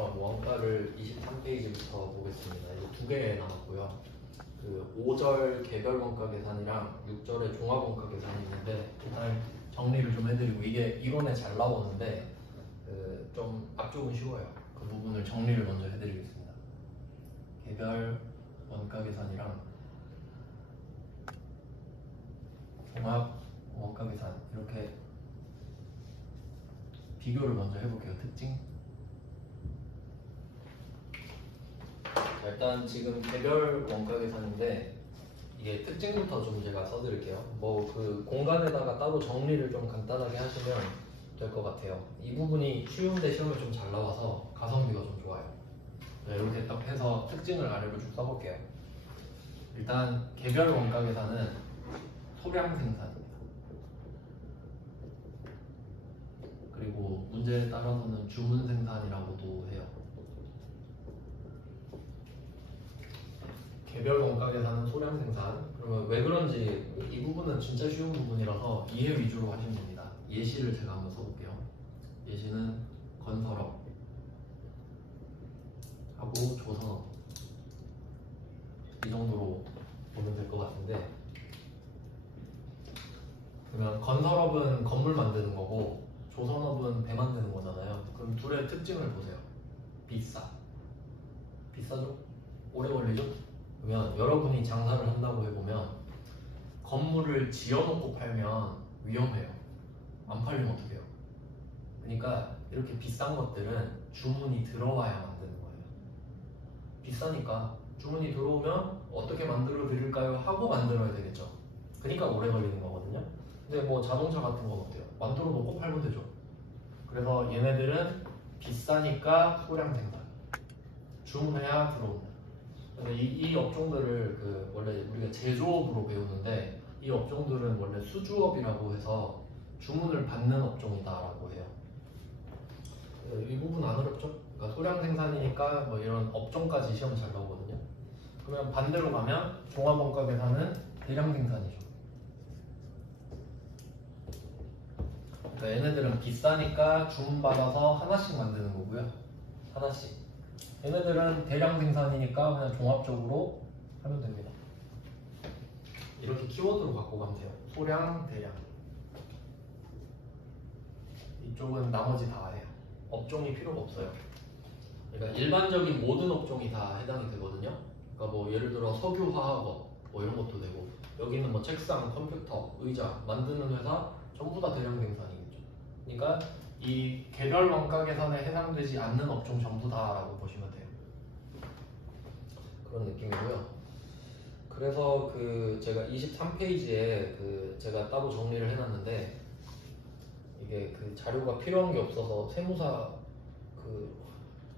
그럼 원가를 23페이지부터 보겠습니다. 이거 두 개 남았고요. 그 5절 개별 원가 계산이랑 6절의 종합 원가 계산이 있는데 일단 정리를 좀 해드리고 이게 이론에 잘 나오는데 좀 앞쪽은 쉬워요. 그 부분을 정리를 먼저 해드리겠습니다. 개별 원가 계산이랑 종합 원가 계산 이렇게 비교를 먼저 해볼게요. 특징. 자, 일단 지금 개별 원가 계산인데 이게 특징부터 좀 제가 써드릴게요. 뭐 그 공간에다가 따로 정리를 좀 간단하게 하시면 될 것 같아요. 이 부분이 쉬운데 시험에 좀 잘 나와서 가성비가 좀 좋아요. 네, 이렇게 딱 해서 특징을 아래로 쭉 써볼게요. 일단 개별 원가 계산은 소량 생산입니다. 그리고 문제에 따라서는 주문 생산이라고도 해요. 개별 원가 계산은 소량 생산. 그러면 왜 그런지 이 부분은 진짜 쉬운 부분이라서 이해 위주로 하시면 됩니다. 예시를 제가 한번 써볼게요. 예시는 건설업 하고 조선업 이 정도로 보면 될 것 같은데, 그러면 건설업은 건물 만드는 거고 조선업은 배 만드는 거잖아요. 그럼 둘의 특징을 보세요. 비싸죠? 오래 걸리죠? 그러면 여러분이 장사를 한다고 해보면 건물을 지어놓고 팔면 위험해요. 안 팔리면 어떡해요? 그러니까 이렇게 비싼 것들은 주문이 들어와야 만드는 거예요. 비싸니까 주문이 들어오면 어떻게 만들어 드릴까요? 하고 만들어야 되겠죠. 그러니까 오래 걸리는 거거든요. 근데 뭐 자동차 같은 건 어때요? 만들어 놓고 팔면 되죠. 그래서 얘네들은 비싸니까 소량 생산, 주문해야 들어온다. 이 업종들을 원래 우리가 제조업으로 배우는데 이 업종들은 원래 수주업이라고 해서 주문을 받는 업종이다라고 해요. 이 부분 안 어렵죠? 그러니까 소량 생산이니까 뭐 이런 업종까지 시험 잘 나오거든요. 그러면 반대로 가면 종합원가 계산은 대량 생산이죠. 그러니까 얘네들은 비싸니까 주문받아서 하나씩 만드는 거고요. 하나씩. 얘네들은 대량 생산이니까 그냥 종합적으로 하면 됩니다. 이렇게 키워드로 갖고 가면 돼요. 소량, 대량. 이쪽은 나머지 다 해요. 업종이 필요가 없어요. 그러니까 일반적인 모든 업종이 다 해당이 되거든요. 그러니까 뭐 예를 들어 석유화학업 뭐 이런 것도 되고, 여기는 뭐 책상, 컴퓨터, 의자 만드는 회사 전부 다 대량 생산이겠죠. 그러니까 이 개별 원가 계산에 해당되지 않는 업종 전부 다라고 보시면 돼요. 그런 느낌이고요. 그래서 제가 23페이지에 제가 따로 정리를 해놨는데, 이게 자료가 필요한 게 없어서 세무사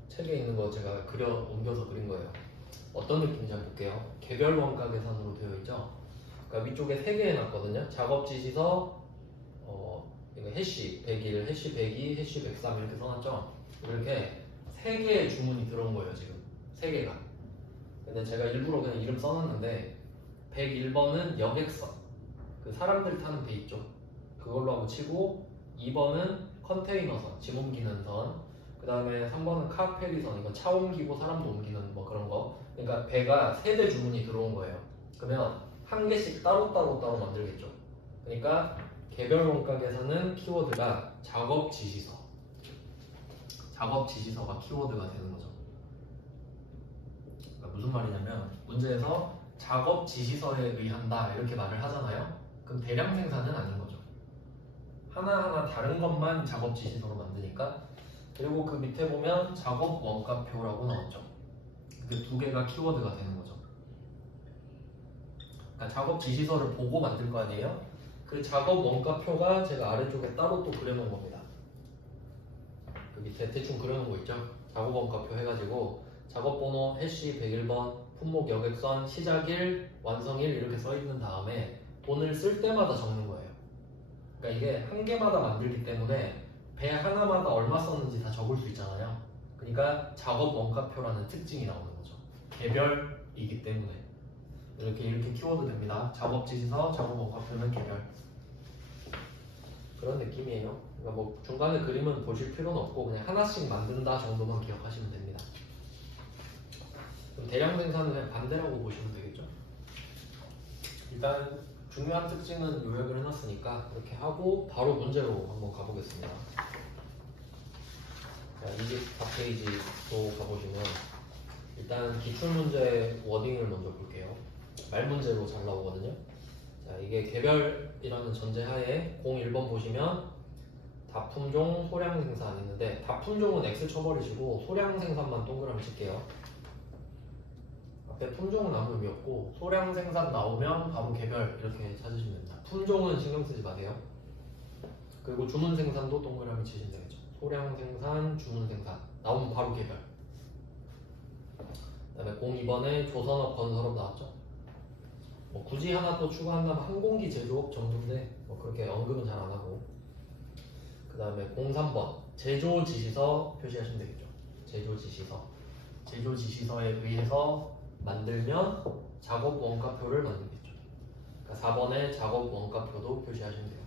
책에 있는 거 제가 옮겨서 그린 거예요. 어떤 느낌인지 한번 볼게요. 개별 원가 계산으로 되어 있죠. 그러니까 위쪽에 3개 해놨거든요. 작업 지시서, 이거 해시 101, 해시 102, 해시 103 이렇게 써놨죠. 이렇게 3개의 주문이 들어온 거예요. 지금 3개가. 근데 제가 일부러 그냥 이름 써놨는데 101번은 여객선, 사람들 타는 배 있죠. 그걸로 하고 치고, 2번은 컨테이너선, 짐 옮기는 선, 그 다음에 3번은 카페리선, 이거 차 옮기고 사람도 옮기는 뭐 그런 거. 그러니까 배가 3대 주문이 들어온 거예요. 그러면 한 개씩 따로 만들겠죠. 그러니까 개별 원가 계산은 키워드가 작업 지시서. 작업 지시서가 키워드가 되는 거죠. 그러니까 무슨 말이냐면 문제에서 작업 지시서에 의한다 이렇게 말을 하잖아요. 그럼 대량 생산은 아닌 거죠. 하나하나 다른 것만 작업 지시서로 만드니까. 그리고 그 밑에 보면 작업 원가표라고 나왔죠. 그 2개가 키워드가 되는 거죠. 그러니까 작업 지시서를 보고 만들 거 아니에요? 그 작업 원가표가 제가 아래쪽에 따로 또 그려놓은 겁니다. 그 밑에 대충 그려놓은 거 있죠? 작업 원가표 해가지고 작업번호 해시 101번, 품목 여객선, 시작일, 완성일 이렇게 써있는 다음에 돈을 쓸 때마다 적는 거예요. 그러니까 이게 한 개마다 만들기 때문에 배 하나마다 얼마 썼는지 다 적을 수 있잖아요. 그러니까 작업 원가표라는 특징이 나오는 거죠. 개별이기 때문에 이렇게 키워드 됩니다. 작업 지시서, 작업 원가표는 개별. 그런 느낌이에요. 그러니까 뭐 중간에 그림은 보실 필요는 없고 그냥 하나씩 만든다 정도만 기억하시면 됩니다. 그럼 대량 생산은 그냥 반대라고 보시면 되겠죠. 일단 중요한 특징은 요약을 해놨으니까 이렇게 하고 바로 문제로 한번 가보겠습니다. 자, 24페이지로 가보시면 일단 기출문제 워딩을 먼저 볼게요. 말문제로 잘 나오거든요. 자, 이게 개별이라는 전제하에 01번 보시면 다품종 소량 생산 있는데 다품종은 X 쳐버리시고 소량 생산만 동그라미 칠게요. 앞에 품종은 아무 의미 없고 소량 생산 나오면 바로 개별 이렇게 찾으시면 됩니다. 품종은 신경 쓰지 마세요. 그리고 주문 생산도 동그라미 치시면 되겠죠. 소량 생산, 주문 생산 나오면 바로 개별. 그 다음에 02번에 조선업, 건설업 나왔죠. 뭐 굳이 하나 또 추가한다면 항공기 제조업 정도인데 뭐 그렇게 언급은 잘 안 하고. 그 다음에 03번 제조 지시서 표시하시면 되겠죠. 제조 지시서. 제조 지시서에 의해서 만들면 작업 원가표를 만들겠죠. 그러니까 4번에 작업 원가표도 표시하시면 돼요.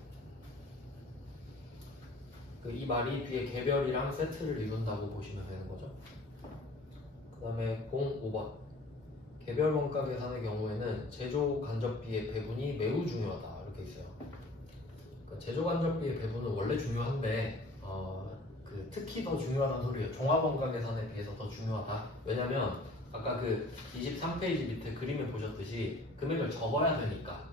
이 말이 뒤에 개별이랑 세트를 이룬다고 보시면 되는 거죠. 그 다음에 05번 개별 원가 계산의 경우에는 제조 간접비의 배분이 매우 중요하다 이렇게 있어요. 그러니까 제조 간접비의 배분은 원래 중요한데 특히 더 중요하다는 소리예요. 종합 원가 계산에 비해서 더 중요하다. 왜냐면 아까 그 23페이지 밑에 그림에 보셨듯이 금액을 적어야 되니까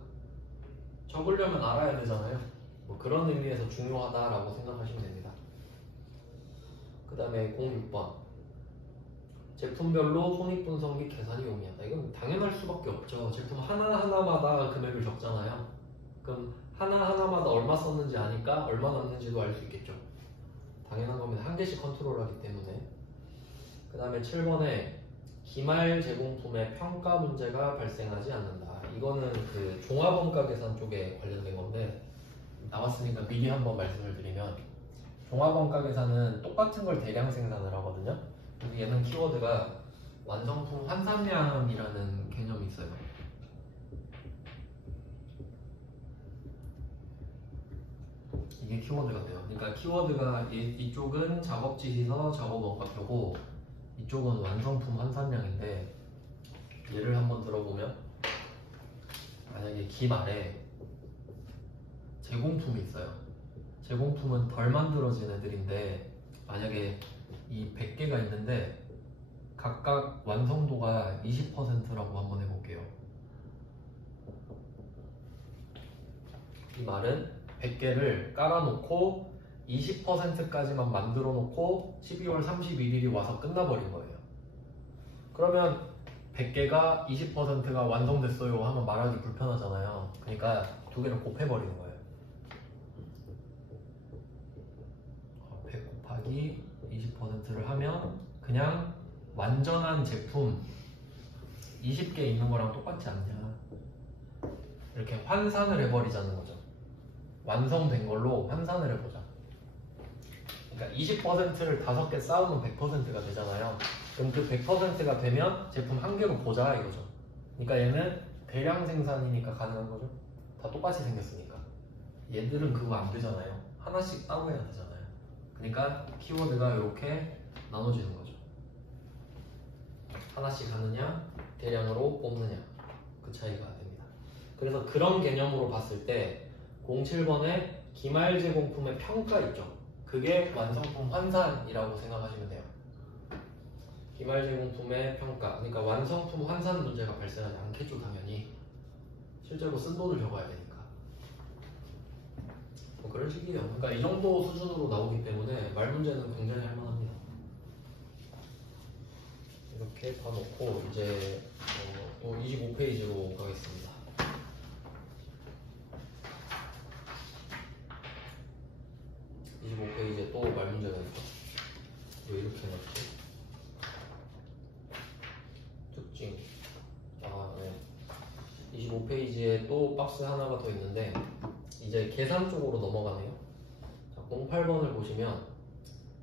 적으려면 알아야 되잖아요. 뭐 그런 의미에서 중요하다라고 생각하시면 됩니다. 그 다음에 06번 제품별로 손익분석 및 계산이 용이하다. 이건 당연할 수밖에 없죠. 제품 하나하나마다 금액을 적잖아요. 그럼 하나하나마다 얼마 썼는지 아니까 얼마 남는지도 알 수 있겠죠. 당연한 겁니다. 한 개씩 컨트롤하기 때문에. 그 다음에 7번에 기말 제공품의 평가 문제가 발생하지 않는다. 이거는 그 종합원가 계산 쪽에 관련된 건데 나왔으니까 미리 한번 말씀을 드리면 종합원가 계산은 똑같은 걸 대량 생산을 하거든요. 그래서 얘는 키워드가 완성품 환산량이라는 개념이 있어요. 이게 키워드가 돼요. 그러니까 키워드가 이쪽은 작업지시서 작업원가표고 이쪽은 완성품 환산량인데 예를 한번 들어보면 만약에 기말에 제공품이 있어요. 제공품은 덜 만들어진 애들인데 만약에 이 100개가 있는데 각각 완성도가 20%라고 한번 해볼게요. 이 말은 100개를 깔아놓고 20%까지만 만들어 놓고 12월 31일이 와서 끝나버린 거예요. 그러면 100개가 20%가 완성됐어요 하면 말하기 불편하잖아요. 그러니까 두 개를 곱해버리는 거예요. 100 곱하기 20%를 하면 그냥 완전한 제품 20개 있는 거랑 똑같지 않냐. 이렇게 환산을 해버리자는 거죠. 완성된 걸로 환산을 해보자. 그러니까 20%를 5개 쌓으면 100%가 되잖아요. 그럼 그 100%가 되면 제품 한 개로 보자 이거죠. 그러니까 얘는 대량 생산이니까 가능한 거죠. 다 똑같이 생겼으니까. 얘들은 그거 안 되잖아요. 하나씩 따로 해야 되잖아요. 그러니까 키워드가 이렇게 나눠지는 거죠. 하나씩 하느냐, 대량으로 뽑느냐 그 차이가 됩니다. 그래서 그런 개념으로 봤을 때 07번에 기말 제공품의 평가 있죠. 그게 완성품 환산이라고 생각하시면 돼요. 기말 제공품의 평가, 그러니까 완성품 환산 문제가 발생하지 않겠죠. 당연히 실제로 쓴 돈을 적어야 되니까. 뭐 그런 식이에요. 그러니까 이 정도 수준으로 나오기 때문에 말 문제는 굉장히 할만합니다. 이렇게 다 놓고 이제 또 25페이지로 가겠습니다. 25페이지에 또 말 문제가 있죠. 왜 이렇게 해놨지? 특징. 네. 25페이지에 또 박스 하나가 더 있는데 이제 계산 쪽으로 넘어가네요. 자, 08번을 보시면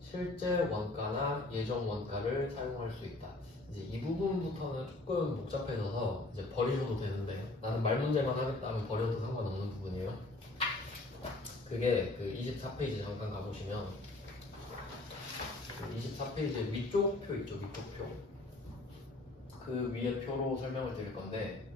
실제 원가나 예정 원가를 사용할 수 있다. 이제 이 부분부터는 조금 복잡해져서 이제 버리셔도 되는데 나는 말 문제만 하겠다 하면 버려도 상관없는 부분이에요. 그게 그 24페이지 잠깐 가보시면 그 24페이지 위쪽 표 있죠, 위쪽 표. 그 위에 표로 설명을 드릴 건데,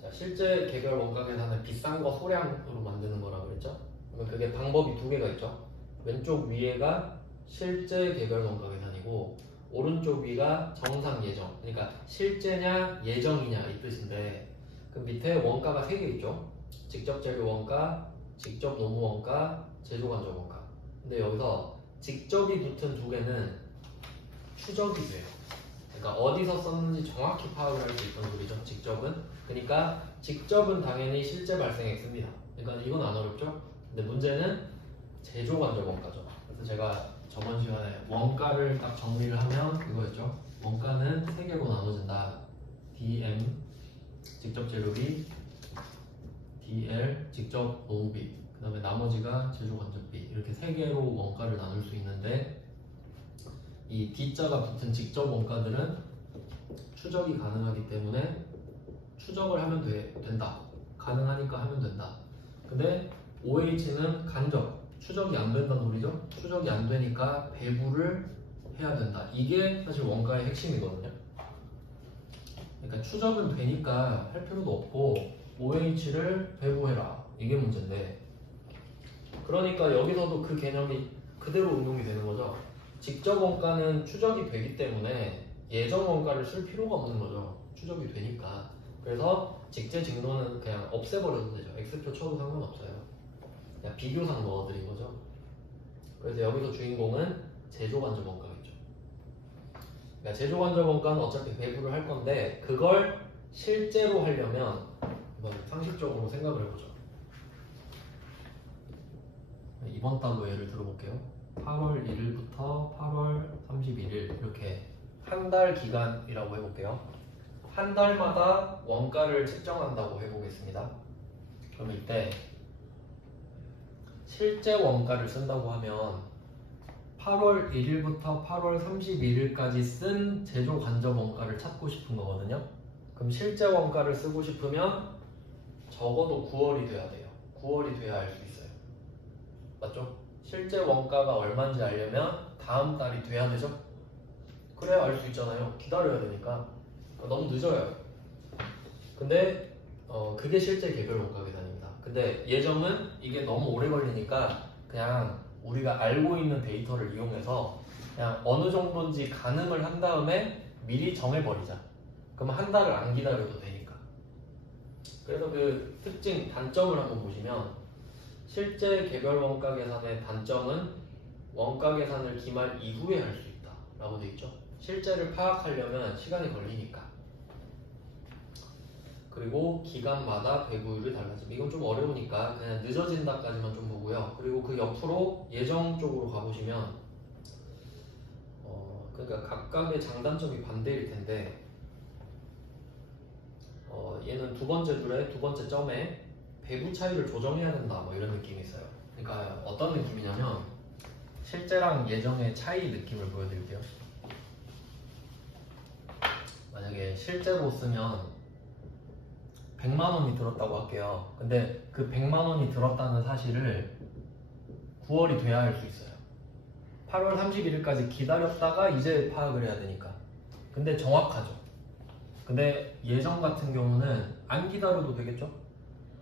자, 실제 개별 원가 계산은 비싼 거 소량으로 만드는 거라고 그랬죠? 그러면 그게 방법이 두 개가 있죠. 왼쪽 위에가 실제 개별 원가 계산이고 오른쪽 위가 정상 예정. 그러니까 실제냐 예정이냐 이 뜻인데, 그 밑에 원가가 세 개 있죠. 직접 재료 원가, 직접 노무 원가, 제조 간접 원가. 근데 여기서 직접이 붙은 두 개는 추적이 돼요. 그러니까 어디서 썼는지 정확히 파악을 할 수 있던 소리죠. 직접은. 그러니까 직접은 당연히 실제 발생액습니다. 그러니까 이건 안 어렵죠. 근데 문제는 제조 간접 원가죠. 그래서 제가 저번 시간에 원가를 딱 정리를 하면 이거였죠. 원가는 세 개로 나눠진다. DM 직접 재료비, DL 직접 노무비, 그 다음에 나머지가 제조 간접비, 이렇게 세 개로 원가를 나눌 수 있는데, 이 D자가 붙은 직접 원가들은 추적이 가능하기 때문에 추적을 하면 된다. 가능하니까 하면 된다. 근데 OH는 간접, 추적이 안 된다는 소리죠. 추적이 안 되니까 배부를 해야 된다. 이게 사실 원가의 핵심이거든요. 그러니까 추적은 되니까 할 필요도 없고 OH를 배부해라. 이게 문제인데, 그러니까 여기서도 그 개념이 그대로 응용이 되는 거죠. 직접 원가는 추적이 되기 때문에 예정 원가를 쓸 필요가 없는 거죠. 추적이 되니까. 그래서 직제 직노는 그냥 없애버려도 되죠. X표 쳐도 상관없어요. 그냥 비교상 넣어드린 거죠. 그래서 여기서 주인공은 제조 간접 원가겠죠. 그러니까 제조 간접 원가는 어차피 배부를 할 건데, 그걸 실제로 하려면 한번 상식적으로 생각을 해보죠. 이번 달로 예를 들어볼게요. 8월 1일부터 8월 31일 이렇게 한 달 기간이라고 해볼게요. 한 달마다 원가를 측정한다고 해보겠습니다. 그럼 이때 실제 원가를 쓴다고 하면 8월 1일부터 8월 31일까지 쓴 제조 간접 원가를 찾고 싶은 거거든요. 그럼 실제 원가를 쓰고 싶으면 적어도 9월이 돼야 돼요. 9월이 돼야 알 수 있어요. 맞죠? 실제 원가가 얼마인지 알려면 다음 달이 돼야 되죠? 그래야 알 수 있잖아요. 기다려야 되니까. 너무 늦어요. 근데 그게 실제 개별 원가 계산입니다. 근데 예정은 이게 너무 오래 걸리니까 그냥 우리가 알고 있는 데이터를 이용해서 그냥 어느 정도인지 가늠을 한 다음에 미리 정해버리자. 그럼 한 달을 안 기다려도 되니까. 그래서 그 특징, 단점을 한번 보시면, 실제 개별 원가 계산의 단점은 원가 계산을 기말 이후에 할 수 있다 라고 되어 있죠. 실제를 파악하려면 시간이 걸리니까. 그리고 기간마다 배부율이 달라집니다. 이건 좀 어려우니까 그냥 늦어진다까지만 좀 보고요. 그리고 그 옆으로 예정 쪽으로 가보시면 그러니까 각각의 장단점이 반대일 텐데, 얘는 두 번째 줄에 두 번째 점에 배부 차이를 조정해야 된다 뭐 이런 느낌이 있어요. 그러니까 어떤 느낌이냐면, 실제랑 예정의 차이 느낌을 보여드릴게요. 만약에 실제로 쓰면 100만 원이 들었다고 할게요. 근데 그 100만 원이 들었다는 사실을 9월이 돼야 할 수 있어요. 8월 31일까지 기다렸다가 이제 파악을 해야 되니까. 근데 정확하죠. 근데 예정 같은 경우는 안 기다려도 되겠죠?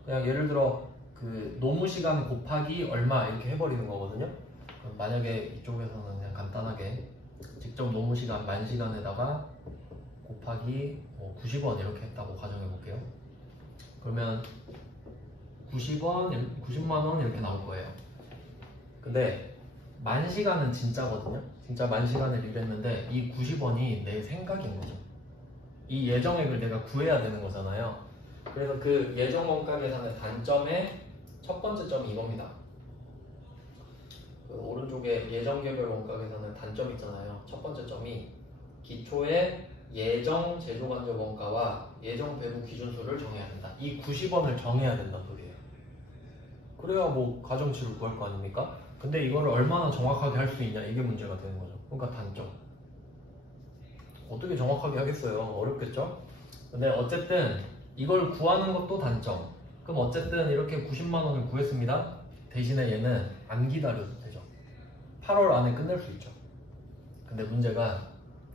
그냥 예를 들어 그 노무 시간 곱하기 얼마 이렇게 해버리는 거거든요. 그럼 만약에 이쪽에서는 그냥 간단하게 직접 노무 시간 10,000시간에다가 곱하기 90원 이렇게 했다고 가정해 볼게요. 그러면 90만 원 이렇게 나올 거예요. 근데 10,000시간은 진짜거든요. 진짜 10,000시간을 일했는데 이 90원이 내 생각인 거죠. 이 예정액을 내가 구해야 되는 거잖아요. 그래서 그 예정 원가 계산의 단점의 첫 번째 점이 이겁니다. 그 오른쪽에 예정 개별 원가 계산의 단점 있잖아요. 첫 번째 점이 기초의 예정 제조 간접 원가와 예정 배부 기준수를 정해야 된다. 이 90원을 정해야 된다는 소리예요. 그래야 뭐 가정치를 구할 거 아닙니까? 근데 이거를 얼마나 정확하게 할 수 있냐, 이게 문제가 되는 거죠. 그러니까 단점. 어떻게 정확하게 하겠어요? 어렵겠죠? 근데 어쨌든 이걸 구하는 것도 단점. 그럼 어쨌든 이렇게 90만 원을 구했습니다. 대신에 얘는 안 기다려도 되죠. 8월 안에 끝낼 수 있죠. 근데 문제가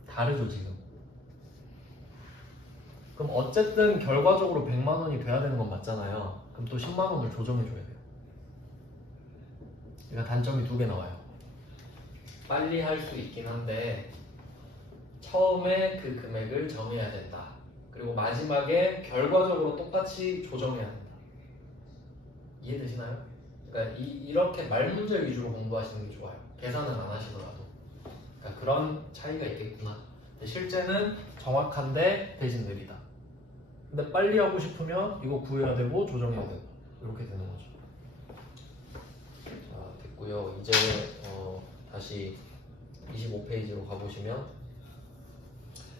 다르죠 지금. 그럼 어쨌든 결과적으로 100만 원이 돼야 되는 건 맞잖아요. 그럼 또 10만 원을 조정해 줘야 돼요. 그러니까 단점이 두 개 나와요. 빨리 할 수 있긴 한데 처음에 그 금액을 정해야 된다. 그리고 마지막에 결과적으로 똑같이 조정해야 된다. 이해되시나요? 그러니까 이렇게 말 문제 위주로 공부하시는 게 좋아요. 계산은 안 하시더라도. 그러니까 그런 차이가 있겠구나. 실제는 정확한데 대신 느리다. 근데 빨리 하고 싶으면 이거 구해야 되고 조정해야 되고 이렇게 되는 거죠. 자, 됐고요. 이제 다시 25페이지로 가보시면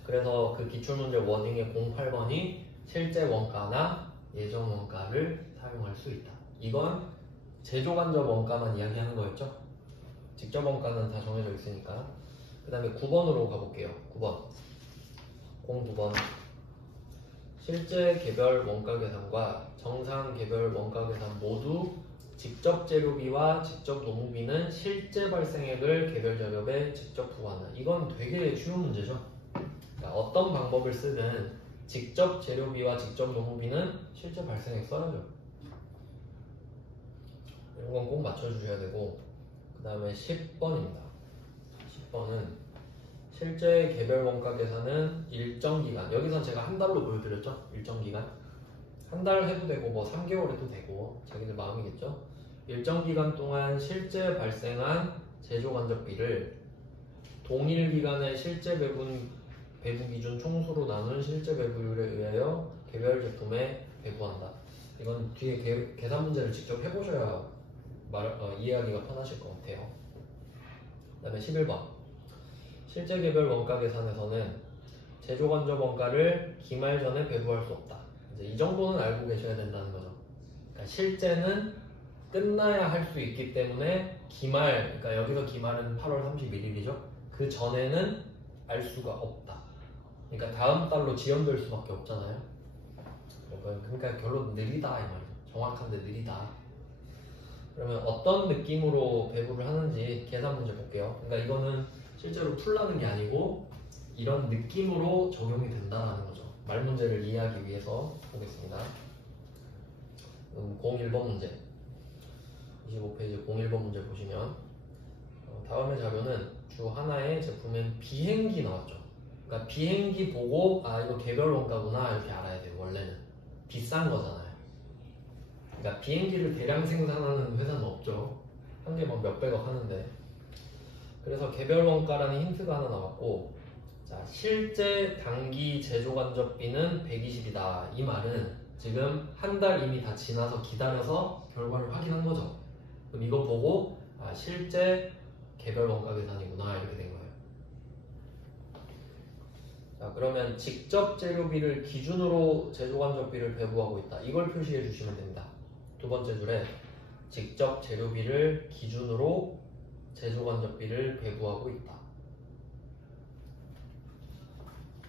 그래서 그 기출문제 워딩의 08번이 실제 원가나 예정 원가를 사용할 수 있다. 이건 제조간접 원가만 이야기하는 거였죠? 직접 원가는 다 정해져 있으니까. 그 다음에 9번으로 가볼게요. 9번 09번 실제 개별 원가 계산과 정상 개별 원가 계산 모두 직접 재료비와 직접 노무비는 실제 발생액을 개별 자료에 직접 부과한다. 이건 되게 쉬운 문제죠. 그러니까 어떤 방법을 쓰든 직접 재료비와 직접 노무비는 실제 발생액 써야죠. 이런 건 꼭 맞춰주셔야 되고, 그 다음에 10번입니다. 10번은 실제 개별 원가 계산은 일정 기간, 여기선 제가 한 달로 보여드렸죠? 일정 기간. 한 달 해도 되고 뭐 3개월 해도 되고 자기들 마음이겠죠? 일정 기간 동안 실제 발생한 제조 간접비를 동일 기간의 실제 배부 기준 총수로 나눈 실제 배부율에 의하여 개별 제품에 배부한다. 이건 뒤에 계산 문제를 직접 해보셔야 이해하기가 편하실 것 같아요. 그 다음에 11번 실제 개별 원가 계산에서는 제조 간접 원가를 기말 전에 배부할 수 없다. 이제 이 정도는 알고 계셔야 된다는 거죠. 그러니까 실제는 끝나야 할 수 있기 때문에 기말, 그러니까 여기서 기말은 8월 31일이죠. 그 전에는 알 수가 없다. 그러니까 다음 달로 지연될 수밖에 없잖아요. 그러니까 결론 느리다 이 말이죠. 정확한데 느리다. 그러면 어떤 느낌으로 배부를 하는지 계산 문제 볼게요. 그러니까 이거는 실제로 풀라는 게 아니고 이런 느낌으로 적용이 된다는 거죠. 말 문제를 이해하기 위해서 보겠습니다. 01번 문제 25페이지 01번 문제 보시면 다음의 자료는 주 하나의 제품엔 비행기 나왔죠. 그러니까 비행기 보고 아 이거 개별 원가구나 이렇게 알아야 돼요. 원래는 비싼 거잖아요. 그러니까 비행기를 대량 생산하는 회사는 없죠. 한 개 막 몇백억 하는데. 그래서 개별 원가라는 힌트가 하나 나왔고, 자 실제 단기 제조 간접비는 120이다. 이 말은 지금 한 달 이미 다 지나서 기다려서 결과를 확인한 거죠. 그럼 이거 보고 아 실제 개별 원가 계산이구나 이렇게 된 거예요. 자 그러면 직접 재료비를 기준으로 제조 간접비를 배부하고 있다. 이걸 표시해 주시면 됩니다. 두 번째 줄에 직접 재료비를 기준으로 제조 간접비를 배부하고 있다.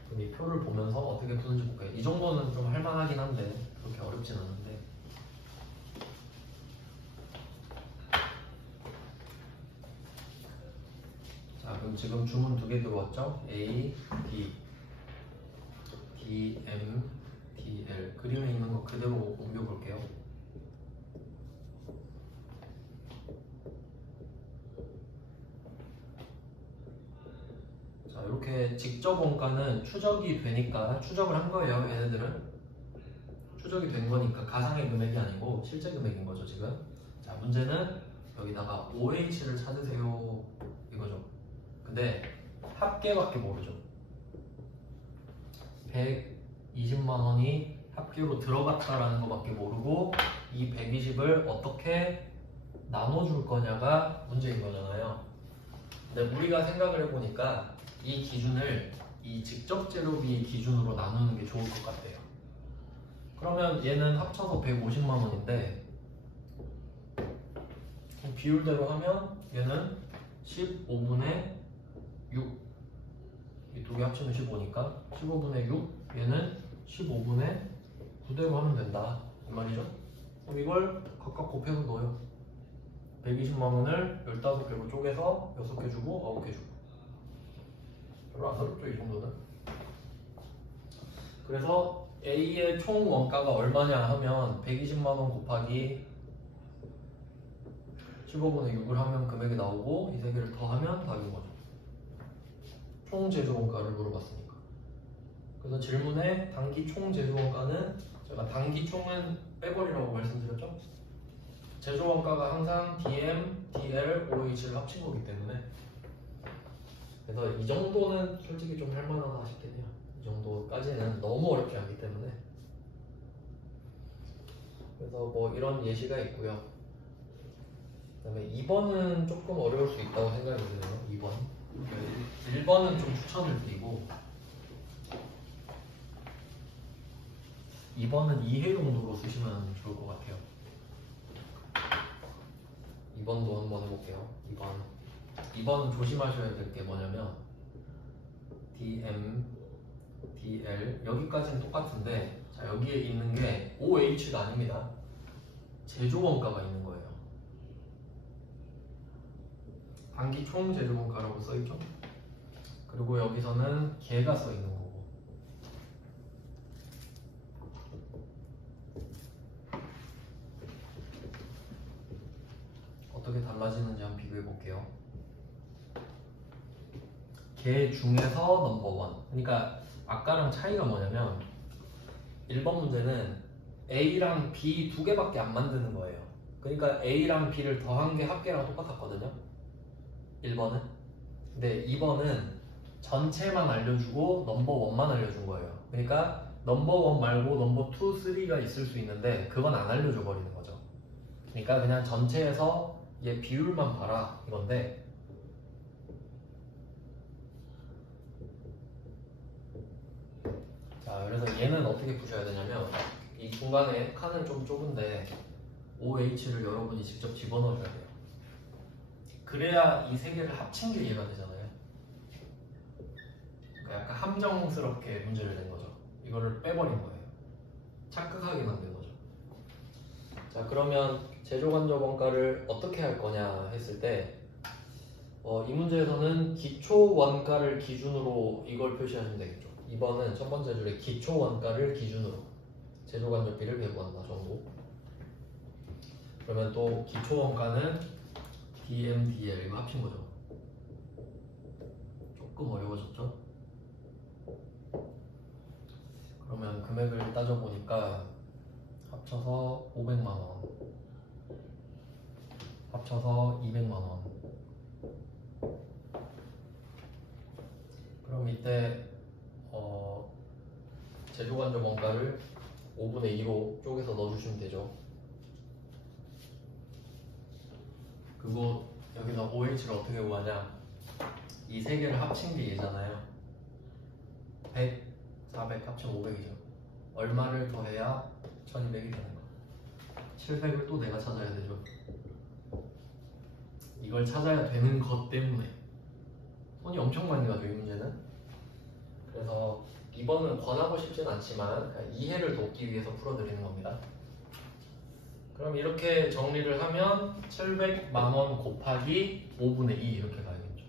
그럼 이 표를 보면서 어떻게 푸는지 볼까요? 이 정도는 좀 할만하긴 한데 그렇게 어렵진 않은데. 자 그럼 지금 주문 두 개 들어왔죠? A, D, D, M, D, L. 그림에 있는 거 그대로 옮겨볼게요. 자 이렇게 직접 원가는 추적이 되니까 추적을 한 거예요. 얘네들은 추적이 된 거니까 가상의 금액이 아니고 실제 금액인 거죠 지금. 자 문제는 여기다가 OH를 찾으세요 이거죠. 근데 합계밖에 모르죠. 120만 원이 합계로 들어갔다라는 거밖에 모르고 이 120을 어떻게 나눠줄 거냐가 문제인 거잖아요. 근데 우리가 생각을 해보니까 이 기준을 이 직접 재료비 기준으로 나누는 게 좋을 것 같아요. 그러면 얘는 합쳐서 150만 원인데 비율대로 하면 얘는 15분의 6. 이 두 개 합치면 15니까 15분의 6 얘는 15분의 9대로 하면 된다 이 말이죠. 그럼 이걸 각각 곱해서 넣어요. 120만 원을 15개로 쪼개서 6개 주고 9개 주고. 별로 안 어렵죠, 이 정도는. 그래서 A의 총 원가가 얼마냐 하면 120만 원 곱하기 15분의 6을 하면 금액이 나오고 이 세 개를 더하면 답인 거죠. 총 제조 원가를 물어봤으니까. 그래서 질문에 단기 총 제조 원가는 제가 단기 총은 빼버리라고 말씀드렸죠. 제조 원가가 항상 DM, DL, OH를 합친 거기 때문에 그래서 이 정도는 솔직히 좀 할만하다 싶겠네요. 이 정도까지는 너무 어렵지 않기 때문에. 그래서 뭐 이런 예시가 있고요. 그 다음에 2번은 조금 어려울 수 있다고 생각이 드네요. 2번 1번은 좀 추천을 드리고 2번은 이해 용도로 쓰시면 좋을 것 같아요. 2번도 한번 해볼게요. 2번은 조심하셔야 될 게 뭐냐면 DM, DL 여기까지는 똑같은데 자 여기에 있는 게 OH가 아닙니다. 제조 원가가 있는 거예요. 단기 총 제조 원가라고 써있죠. 그리고 여기서는 개가 써있는 거고 어떻게 달라지는지 한번 비교해 볼게요. 개 중에서 넘버원. 그러니까 아까랑 차이가 뭐냐면 1번 문제는 A랑 B 두 개밖에 안 만드는 거예요. 그러니까 A랑 B를 더한 게 합계랑 똑같았거든요. 1번은. 근데 2번은 전체만 알려주고 넘버원만 알려준 거예요. 그러니까 넘버원 말고 넘버 2, 3가 있을 수 있는데 그건 안 알려줘 버리는 거죠. 그러니까 그냥 전체에서 얘 비율만 봐라 이건데 자 그래서 얘는 어떻게 푸셔야 되냐면 이 중간에 칸은 좀 좁은데 OH를 여러분이 직접 집어넣어줘야 돼요. 그래야 이 세 개를 합친 게 이해가 되잖아요. 그러니까 약간 함정스럽게 문제를 낸 거죠. 이거를 빼버린 거예요. 착각하게 만든 거죠. 자 그러면 제조간접 원가를 어떻게 할 거냐 했을 때 이 문제에서는 기초 원가를 기준으로 이걸 표시하시면 되겠죠. 2번은 첫 번째 줄에 기초 원가를 기준으로 제조간접비를 배분한다 정도. 그러면 또 기초 원가는 DM, DL 이거 합친 거죠. 조금 어려워졌죠. 그러면 금액을 따져보니까 합쳐서 500만 원, 합쳐서 200만 원. 그럼 이때 제조간접 원가를 5분의 2로 쪼개서 넣어주시면 되죠. 그리고 여기서 OH를 어떻게 구하냐? 이 세 개를 합친 게 얘잖아요. 100, 400 합치면 500이죠. 얼마를 더해야 1200이 되는 거. 700을 또 내가 찾아야 되죠. 이걸 찾아야 되는 것 때문에 손이 엄청 많이 가죠 이 문제는. 그래서 2번은 권하고 싶진 않지만 이해를 돕기 위해서 풀어드리는 겁니다. 그럼 이렇게 정리를 하면 700만 원 곱하기 5분의 2 이렇게 가야겠죠.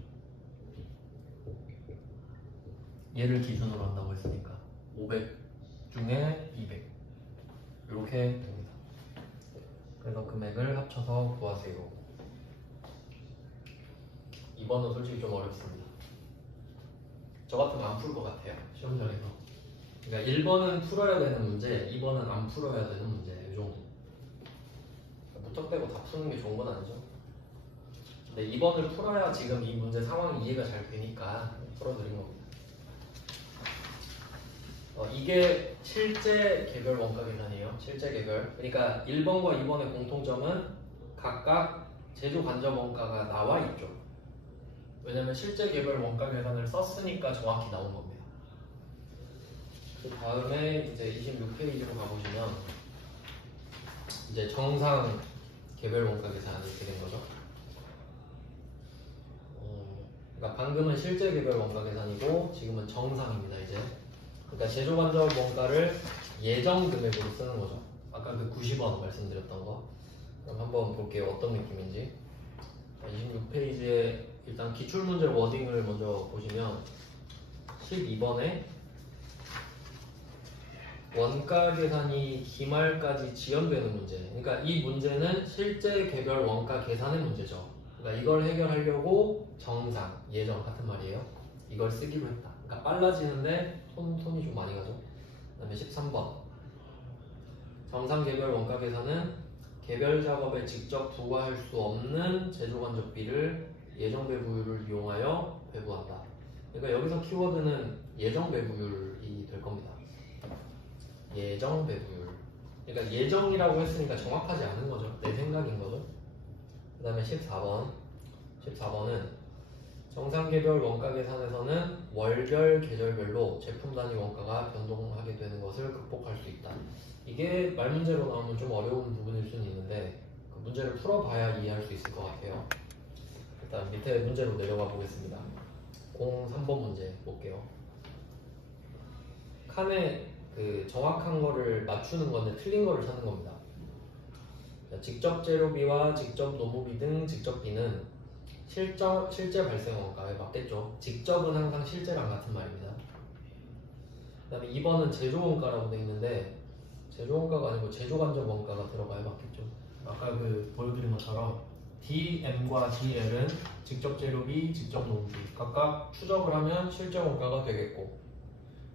얘를 기준으로 한다고 했으니까 500 중에 200 이렇게 됩니다. 그래서 금액을 합쳐서 구하세요. 2번은 솔직히 좀 어렵습니다. 저 같으면 안 풀 것 같아요. 시험장에서. 그러니까 1번은 풀어야 되는 문제, 2번은 안 풀어야 되는 문제 이 정도. 무턱대고 다 푸는 게 좋은 건 아니죠. 근데 2번을 풀어야 지금 이 문제 상황이 이해가 잘 되니까 풀어드린 겁니다. 이게 실제 개별 원가 계산이에요. 실제 개별. 그러니까 1번과 2번의 공통점은 각각 제조 간접 원가가 나와 있죠. 왜냐면 실제 개별 원가 계산을 썼으니까 정확히 나온 겁니다. 그 다음에 이제 26페이지로 가보시면 이제 정상 개별 원가 계산이 이렇게 된 거죠. 그러니까 방금은 실제 개별 원가 계산이고 지금은 정상입니다. 이제 그러니까 제조 간접 원가를 예정 금액으로 쓰는 거죠. 아까 그 90원 말씀드렸던 거. 그럼 한번 볼게요. 어떤 느낌인지. 26페이지에 일단 기출문제 워딩을 먼저 보시면 12번에 원가 계산이 기말까지 지연되는 문제. 그러니까 이 문제는 실제 개별 원가 계산의 문제죠. 그러니까 이걸 해결하려고 정상, 예정 같은 말이에요. 이걸 쓰기로 했다. 그러니까 빨라지는데 손이 좀 많이 가죠. 그 다음에 13번 정상 개별 원가 계산은 개별 작업에 직접 부과할 수 없는 제조간접비를 예정 배부율을 이용하여 배부한다. 그러니까 여기서 키워드는 예정 배부율이 될 겁니다. 예정 배부율. 그러니까 예정이라고 했으니까 정확하지 않은 거죠. 내 생각인 거죠. 그 다음에 14번. 14번은 정상 개별 원가 계산에서는 월별, 계절별로 제품 단위 원가가 변동하게 되는 것을 극복할 수 있다. 이게 말 문제로 나오면 좀 어려운 부분일 수는 있는데 그 문제를 풀어봐야 이해할 수 있을 것 같아요. 일단 밑에 문제로 내려가 보겠습니다. 03번 문제 볼게요. 칸에 그 정확한 거를 맞추는 건데 틀린 거를 찾는 겁니다. 직접 재료비와 직접 노무비 등 직접비는 실제 발생 원가에 맞겠죠. 직접은 항상 실제랑 같은 말입니다. 그 다음에 2번은 제조원가라고 되어 있는데 제조원가가 아니고 제조간접 원가가 들어가야 맞겠죠. 아까 그 보여드린 것처럼 DM과 DL은 직접 재료비, 직접 노무비 각각 추적을 하면 실제 원가가 되겠고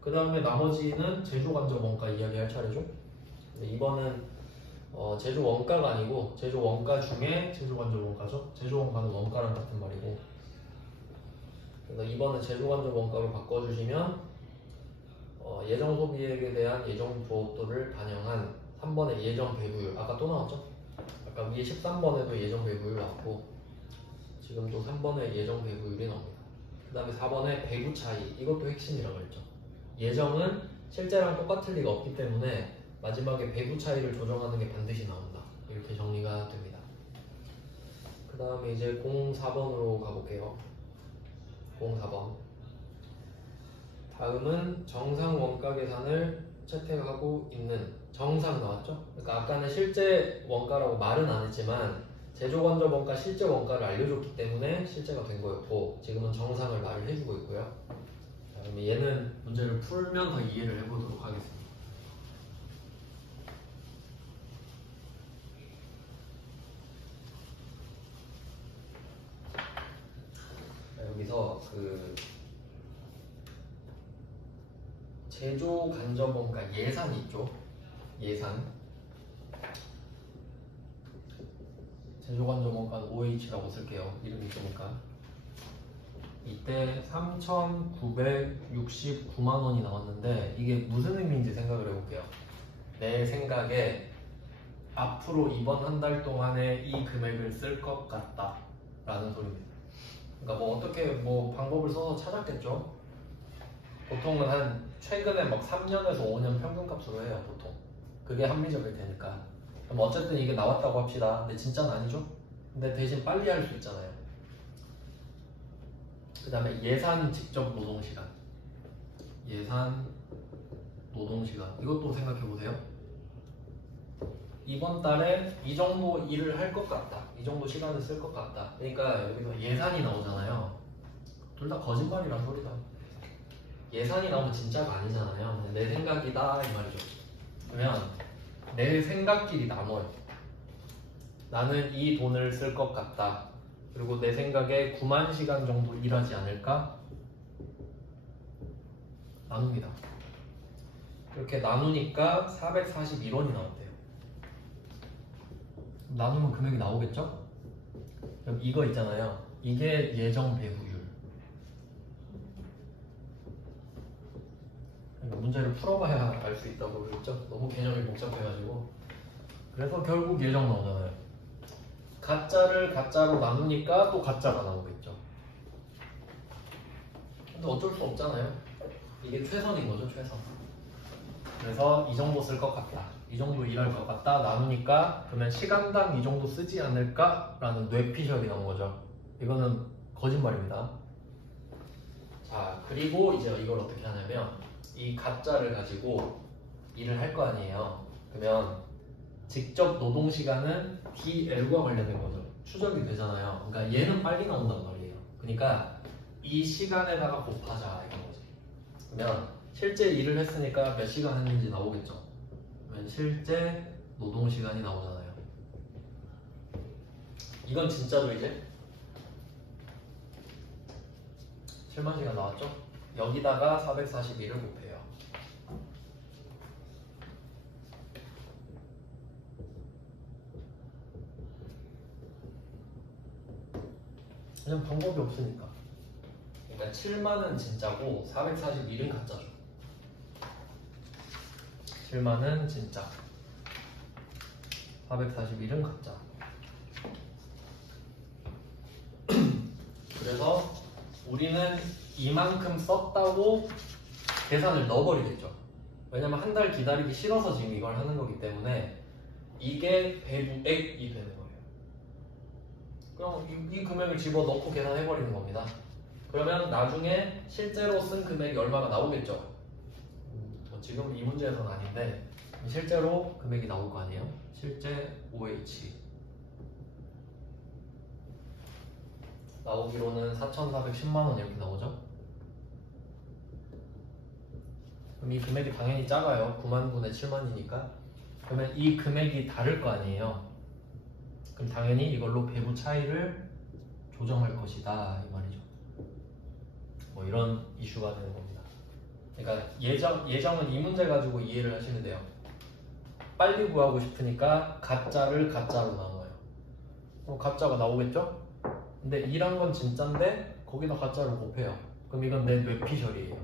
그 다음에 나머지는 제조간접 원가 이야기할 차례죠. 근데 2번은 제조 원가가 아니고 제조 원가 중에 제조간접 원가죠. 제조 원가는 원가랑 같은 말이고 그래서 2번은 제조간접 원가로 바꿔주시면 예정 소비액에 대한 예정 부업도를 반영한 3번의 예정 배부율 아까 또 나왔죠? 아까 위에 13번에도 예정 배부율 나왔고 지금도 3번의 예정 배부율이 나옵니다. 그 다음에 4번의 배부 차이 이것도 핵심이라고 했죠. 예정은 실제랑 똑같을 리가 없기 때문에 마지막에 배부 차이를 조정하는 게 반드시 나온다. 이렇게 정리가 됩니다. 그 다음에 이제 04번으로 가볼게요. 04번. 다음은 정상 원가 계산을 채택하고 있는 정상 나왔죠? 그러니까 아까는 실제 원가라고 말은 안 했지만 제조간접 원가, 실제 원가를 알려줬기 때문에 실제가 된 거였고 지금은 정상을 말을 해주고 있고요. 그러면 얘는 문제를 풀면서 이해를 해보도록 하겠습니다. 여기서 그 제조 간접 원가 예산 있죠? 예산 제조 간접 원가는 OH라고 쓸게요. 이름이 있으니까 이때 3,969만 원이 나왔는데 이게 무슨 의미인지 생각을 해볼게요. 내 생각에 앞으로 이번 한 달 동안에 이 금액을 쓸 것 같다 라는 소리입니다. 그러니까 뭐 어떻게 뭐 방법을 써서 찾았겠죠. 보통은 한 최근에 막 3년에서 5년 평균값으로 해요. 보통 그게 합리적일 테니까. 그럼 어쨌든 이게 나왔다고 합시다. 근데 진짜는 아니죠. 근데 대신 빨리 할 수 있잖아요. 그 다음에 예산 직접 노동시간 예산 노동시간 이것도 생각해보세요. 이번 달에 이 정도 일을 할 것 같다. 이 정도 시간을 쓸 것 같다. 그러니까 여기서 예산이 나오잖아요. 둘 다 거짓말이란 소리다. 예산이 나오면 진짜가 아니잖아요. 내 생각이다 이 말이죠. 그러면 내 생각끼리 나눠요. 나는 이 돈을 쓸 것 같다. 그리고 내 생각에 9만 시간 정도 일하지 않을까? 나눕니다. 이렇게 나누니까 441원이 나왔대요. 나누면 금액이 나오겠죠? 그럼 이거 있잖아요. 이게 예정 배부율. 그러니까 문제를 풀어봐야 알 수 있다고 그랬죠? 너무 개념이 복잡해가지고. 그래서 결국 예정 나오잖아요. 가짜를 가짜로 나누니까 또 가짜가 나오겠죠. 근데 어쩔 수 없잖아요. 이게 최선인 거죠, 최선. 그래서 이 정도 쓸 것 같다. 이 정도 일할 것 같다. 나누니까 그러면 시간당 이 정도 쓰지 않을까? 라는 뇌피셜이 나온 거죠. 이거는 거짓말입니다. 자, 그리고 이제 이걸 어떻게 하냐면 이 가짜를 가지고 일을 할 거 아니에요. 그러면 직접 노동시간은 DL과 관련된 거죠. 추적이 되잖아요. 그러니까 얘는 빨리 나온단 말이에요. 그러니까 이 시간에다가 곱하자 이런 거지. 그러면 실제 일을 했으니까 몇 시간 했는지 나오겠죠. 그러면 실제 노동 시간이 나오잖아요. 이건 진짜로 이제 7만 시간 나왔죠? 여기다가 441을 곱해요. 그냥 방법이 없으니까. 그러니까 7만은 진짜고 441은 가짜죠. 7만은 진짜, 441은 가짜. 그래서 우리는 이만큼 썼다고 계산을 넣어버리겠죠. 왜냐면 한 달 기다리기 싫어서 지금 이걸 하는 거기 때문에 이게 배부액이 되는 거예요. 그럼 이 금액을 집어넣고 계산해버리는 겁니다. 그러면 나중에 실제로 쓴 금액이 얼마가 나오겠죠. 지금 이 문제에서는 아닌데 실제로 금액이 나올 거 아니에요. 실제 OH 나오기로는 4,410만원 이렇게 나오죠. 그럼 이 금액이 당연히 작아요. 9만분의 7만이니까. 그러면 이 금액이 다를 거 아니에요. 그럼 당연히 이걸로 배부 차이를 조정할 것이다 이 말이죠. 뭐 이런 이슈가 되는 겁니다. 그러니까 예정은 이 문제 가지고 이해를 하시면 돼요. 빨리 구하고 싶으니까 가짜를 가짜로 나눠요. 그럼 가짜가 나오겠죠? 근데 2란 건 진짜인데 거기다 가짜를 곱해요. 그럼 이건 내 뇌피셜이에요.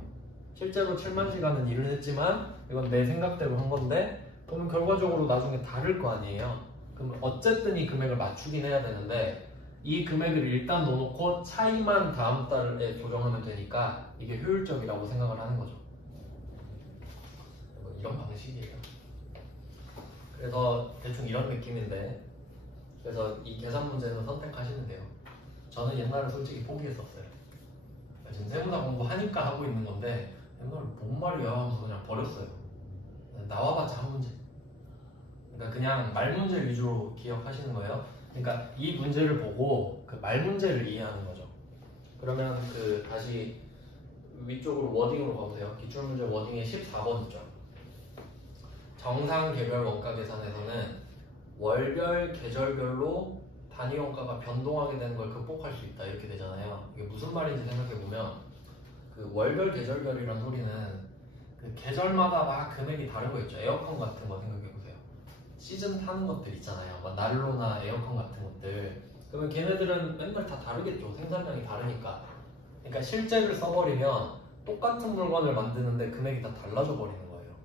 실제로 7만 시간은 일을 했지만 이건 내 생각대로 한 건데 그러면 결과적으로 나중에 다를 거 아니에요. 그럼 어쨌든 이 금액을 맞추긴 해야 되는데 이 금액을 일단 넣어놓고 차이만 다음 달에 조정하면 되니까 이게 효율적이라고 생각을 하는 거죠. 이런 방식이에요. 그래서 대충 이런 느낌인데 그래서 이 계산 문제는 선택하시면 돼요. 저는 옛날에 솔직히 포기했었어요. 지금 세무사 공부하니까 하고 있는 건데 옛날에 뭔 말이야 하면서 그냥 버렸어요. 나와봤자 한 문제. 그러니까 그냥 말 문제 위주로 기억하시는 거예요. 그러니까 이 문제를 보고 그 말 문제를 이해하는 거죠. 그러면 그 다시 위쪽으로 워딩으로 가보세요. 기출문제 워딩에 14번 있죠. 정상 개별 원가 계산에서는 월별, 계절별로 단위 원가가 변동하게 되는 걸 극복할 수 있다 이렇게 되잖아요. 이게 무슨 말인지 생각해보면 그 월별, 계절별이란 소리는 그 계절마다 막 금액이 다른 거 있죠. 에어컨 같은 거 생각해보세요. 시즌 타는 것들 있잖아요. 막 난로나 에어컨 같은 것들. 그러면 걔네들은 맨날 다 다르겠죠. 생산량이 다르니까. 그러니까 실제를 써버리면 똑같은 물건을 만드는데 금액이 다 달라져 버리는 거예요.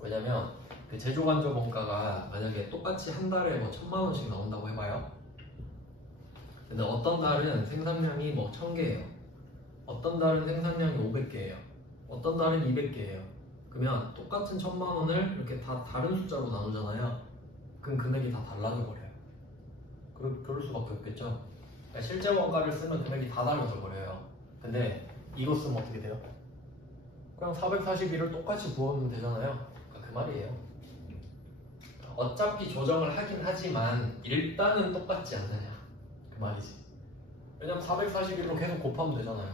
왜냐면 그 제조간접 원가가 만약에 똑같이 한 달에 뭐 1,000만원씩 나온다고 해봐요. 근데 어떤 달은 생산량이 뭐 1,000개예요. 어떤 달은 생산량이 500개예요. 어떤 달은 200개예요. 그러면 똑같은 1,000만원을 이렇게 다 다른 숫자로 나누잖아요. 그럼 금액이 다 달라져 버려요. 그럴 수밖에 없겠죠. 그러니까 실제 원가를 쓰면 금액이 다 달라져 버려요. 근데 이거 쓰면 어떻게 돼요? 그냥 441을 똑같이 부으면 되잖아요. 그러니까 그 말이에요. 어차피 조정을 하긴 하지만 일단은 똑같지 않느냐 그 말이지. 왜냐면 441로 계속 곱하면 되잖아요.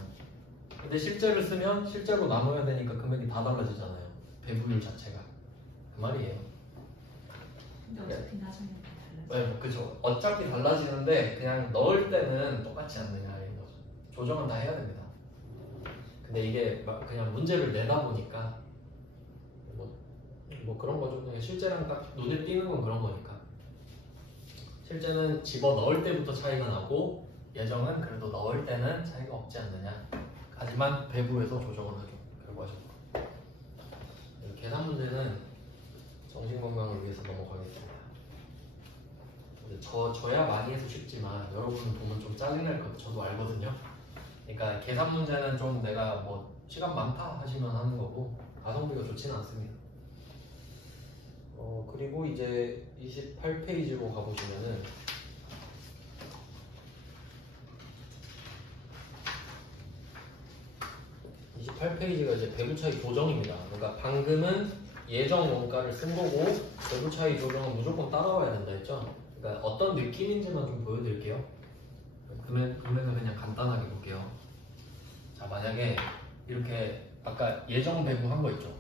근데 실제를 쓰면 실제로 나눠야 되니까 금액이 다 달라지잖아요. 배분율 자체가 그 말이에요. 근데 어차피 나중에 네, 그죠. 어차피 달라지는데 그냥 넣을 때는 똑같지 않느냐 이런 거죠. 조정은 다 해야 됩니다. 근데 이게 막 그냥 문제를 내다 보니까 뭐 그런 거죠. 그냥 실제랑 딱 눈에 띄는 건 그런 거니까. 실제는 집어 넣을 때부터 차이가 나고 예정은 그래도 넣을 때는 차이가 없지 않느냐. 하지만 배부에서 조정을 하죠. 결과적으로. 계산 문제는 정신건강을 위해서 넘어가겠습니다. 저야 많이 해서 쉽지만 여러분은 보면 좀 짜증날 것 저도 알거든요. 그러니까 계산 문제는 좀 내가 뭐 시간 많다 하시면 하는 거고 가성비가 좋지는 않습니다. 그리고 이제 28페이지로 가보시면은 28페이지가 이제 배부차이 조정입니다. 그러니까 방금은 예정 원가를 쓴 거고 배부차이 조정은 무조건 따라와야 된다 했죠. 그러니까 어떤 느낌인지만 좀 보여드릴게요. 금액을 그냥 간단하게 볼게요. 자, 만약에 이렇게 아까 예정 배부한 거 있죠.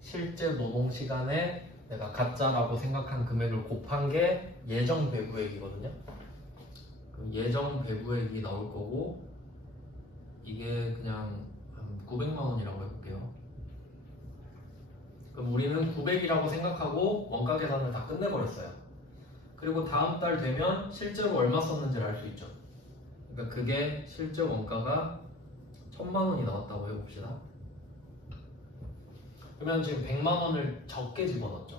실제 노동 시간에 내가 가짜라고 생각한 금액을 곱한 게 예정 배부액이거든요. 그럼 예정 배부액이 나올 거고 이게 그냥 한 900만 원이라고 해볼게요. 그럼 우리는 900이라고 생각하고 원가 계산을 다 끝내버렸어요. 그리고 다음 달 되면 실제로 얼마 썼는지를 알 수 있죠. 그러니까 그게 실제 원가가 1000만 원이 나왔다고 해봅시다. 그러면 지금 100만 원을 적게 집어넣었죠.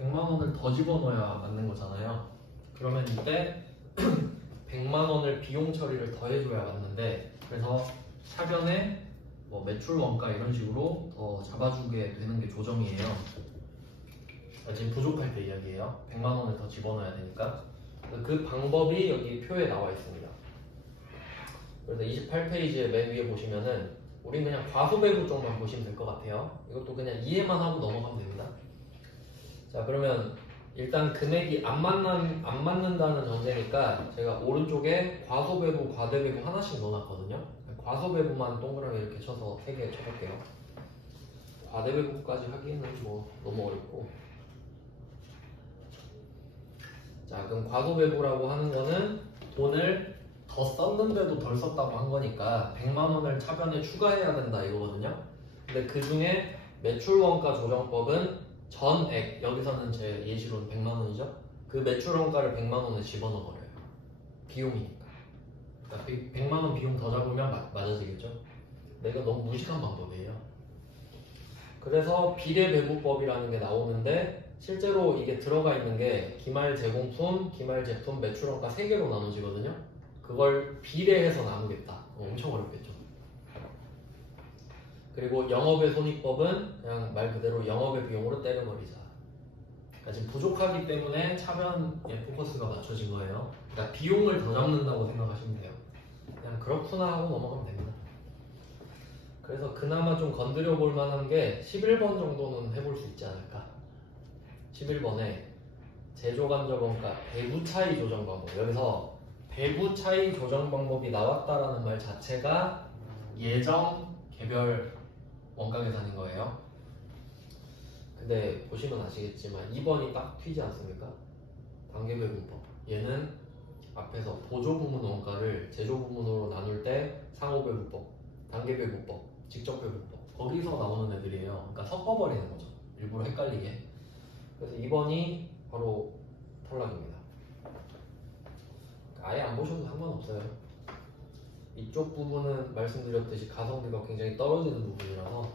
100만 원을 더 집어넣어야 맞는 거잖아요. 그러면 이때 100만 원을 비용 처리를 더 해줘야 맞는데, 그래서 사변에 뭐 매출 원가 이런 식으로 더 잡아주게 되는 게 조정이에요. 지금 부족할 때 이야기예요. 100만 원을 더 집어넣어야 되니까. 그 방법이 여기 표에 나와 있습니다. 그래서 28페이지에 맨 위에 보시면은 우린 그냥 과소배부 쪽만 보시면 될 것 같아요. 이것도 그냥 이해만 하고 넘어가면 됩니다. 자, 그러면 일단 금액이 안 맞는다는 전제니까 제가 오른쪽에 과소배부, 과대배부 하나씩 넣어놨거든요. 과소배부만 동그라미 이렇게 쳐서 3개 쳐볼게요. 과대배부까지 하기는 뭐 너무 어렵고. 자, 그럼 과소배부라고 하는 거는 돈을 더 썼는데도 덜 썼다고 한 거니까 100만 원을 차변에 추가해야 된다 이거거든요. 근데 그 중에 매출원가 조정법은 전액, 여기서는 제 예시로는 100만 원이죠. 그 매출원가를 100만 원에 집어넣어 버려요. 비용이니까. 그러니까 100만 원 비용 더 잡으면 맞아지겠죠. 내가 너무 무식한 방법이에요. 그래서 비례배부법이라는 게 나오는데 실제로 이게 들어가 있는 게 기말 제공품, 기말 제품, 매출원가 3개로 나눠지거든요. 그걸 비례해서 나누겠다. 엄청 어렵겠죠. 그리고 영업의 손익법은 그냥 말 그대로 영업의 비용으로 때려버리자. 그러니까 지금 부족하기 때문에 차변에 포커스가 맞춰진 거예요. 그러니까 비용을 더 잡는다고 생각하시면 돼요. 그냥 그렇구나 하고 넘어가면 됩니다. 그래서 그나마 좀 건드려 볼 만한 게 11번 정도는 해볼 수 있지 않을까. 11번에 제조간접원가 배부 차이 조정 방법. 여기서 배부 차이 조정 방법이 나왔다라는 말 자체가 예정 개별 원가 계산인 거예요. 근데 보시면 아시겠지만 2번이 딱 튀지 않습니까? 단계배분법. 얘는 앞에서 보조부문 원가를 제조부문으로 나눌 때 상호배분법, 단계배분법, 직접배분법 거기서 나오는 애들이에요. 그러니까 섞어버리는 거죠. 일부러 헷갈리게. 그래서 2번이 바로 탈락입니다. 아예 안 보셔도 상관없어요. 이쪽 부분은 말씀드렸듯이 가성비가 굉장히 떨어지는 부분이라서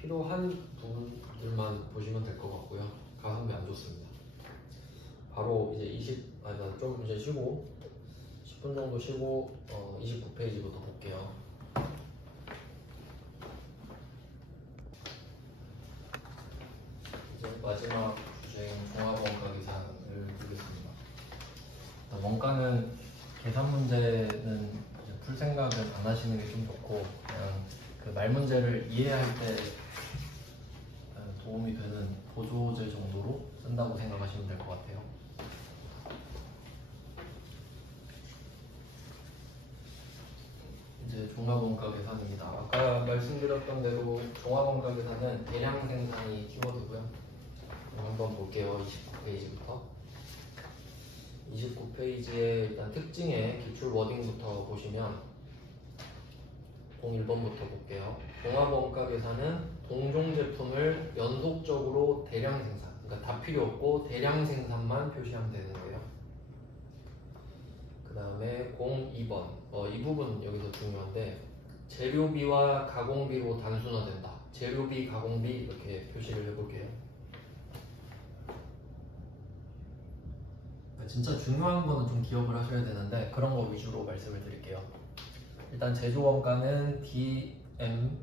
필요한 부분들만 보시면 될 것 같고요. 가성비 안 좋습니다. 바로 이제 좀 이제 쉬고 10분 정도 쉬고 29페이지부터 볼게요. 이제 마지막 주제인 종합원가 계산을 보겠습니다. 원가는 계산 문제는 풀 생각을 안 하시는 게 좀 좋고 그냥 그 말 문제를 이해할 때 도움이 되는 보조제 정도로 쓴다고 생각하시면 될 것 같아요. 이제 종합원가 계산입니다. 아까 말씀드렸던 대로 종합원가 계산은 대량 생산이 키워드고요. 한번 볼게요. 29페이지부터. 29페이지에 일단 특징의 기출 워딩부터 보시면 01번부터 볼게요. 종합원가 계산은 동종 제품을 연속적으로 대량 생산, 그러니까 다 필요 없고 대량 생산만 표시하면 되는 거예요. 그 다음에 02번, 이 부분 여기서 중요한데 재료비와 가공비로 단순화된다. 재료비, 가공비 이렇게 표시를 해볼게요. 진짜 중요한 거는 좀 기억을 하셔야 되는데 그런 거 위주로 말씀을 드릴게요. 일단 제조원가는 DM,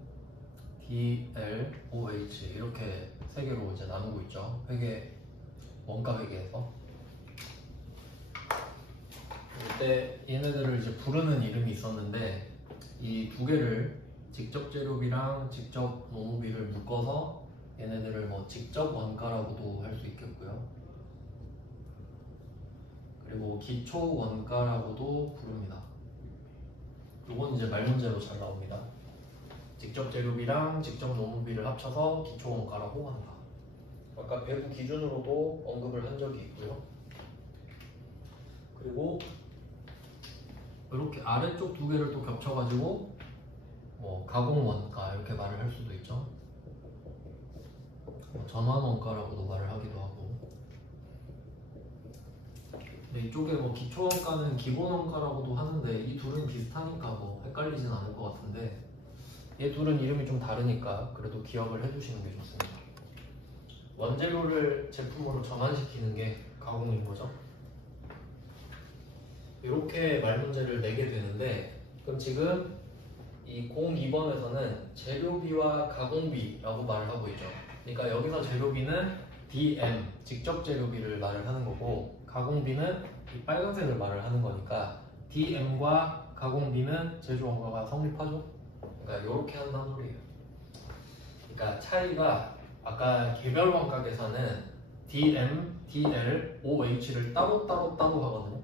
DL, OH 이렇게 세 개로 이제 나누고 있죠. 회계 원가 회계에서. 이때 얘네들을 이제 부르는 이름이 있었는데 이 두 개를 직접 재료비랑 직접 노무비를 묶어서 얘네들을 뭐 직접 원가라고도 할 수 있겠고요. 그리고 기초 원가라고도 부릅니다. 요건 이제 말문제로 잘 나옵니다. 직접 재료비랑 직접 노무비를 합쳐서 기초 원가라고 한다. 아까 배부 기준으로도 언급을 한 적이 있고요. 그리고 이렇게 아래쪽 두 개를 또 겹쳐가지고 뭐 가공 원가 이렇게 말을 할 수도 있죠. 뭐 전환 원가라고도 말을 하기도 하고. 근데 이쪽에 뭐 기초 원가는 기본 원가라고도 하는데 이 둘은 비슷하니까 뭐 헷갈리진 않을 것 같은데 얘 둘은 이름이 좀 다르니까 그래도 기억을 해두시는 게 좋습니다. 원재료를 제품으로 전환시키는 게 가공인 거죠. 이렇게 말문제를 내게 되는데 그럼 지금 이 02번에서는 재료비와 가공비라고 말을 하고 있죠. 그러니까 여기서 재료비는 DM, 직접 재료비를 말을 하는 거고 가공비는 이 빨간색을 말을 하는 거니까 DM과 가공비는 제조 원가가 성립하죠. 그러니까 이렇게 한다는 소리예요. 그러니까 차이가 아까 개별 원가 계산은 DM, DL, OH를 따로 하거든요.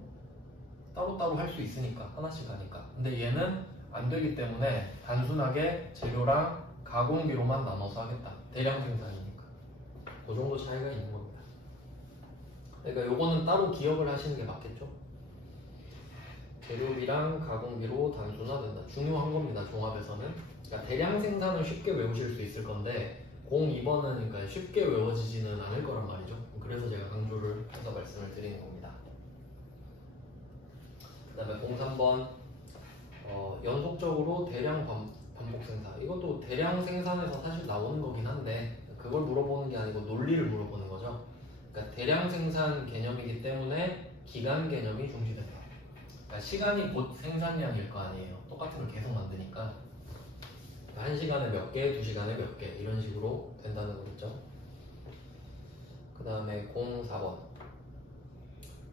따로 할 수 있으니까 하나씩 하니까. 근데 얘는 안 되기 때문에 단순하게 재료랑 가공비로만 나눠서 하겠다. 대량 생산이니까. 그 정도 차이가 있는 겁니다. 그러니까 요거는 따로 기억을 하시는 게 맞겠죠? 재료비랑 가공비로 단순화된다. 중요한 겁니다. 종합에서는. 그러니까 대량 생산은 쉽게 외우실 수 있을 건데 02번은 그러니까 쉽게 외워지지는 않을 거란 말이죠. 그래서 제가 강조를 해서 말씀을 드리는 겁니다. 그 다음에 03번 연속적으로 대량 반복 생산. 이것도 대량 생산에서 사실 나오는 거긴 한데 그걸 물어보는 게 아니고 논리를 물어보는 거죠. 그러니까 대량 생산 개념이기 때문에 기간 개념이 중시된다. 그러니까 시간이 곧 생산량일 거 아니에요. 똑같은 걸 계속 만드니까 1시간에 몇 개, 2시간에 몇 개 이런 식으로 된다는 거겠죠. 그 다음에 04번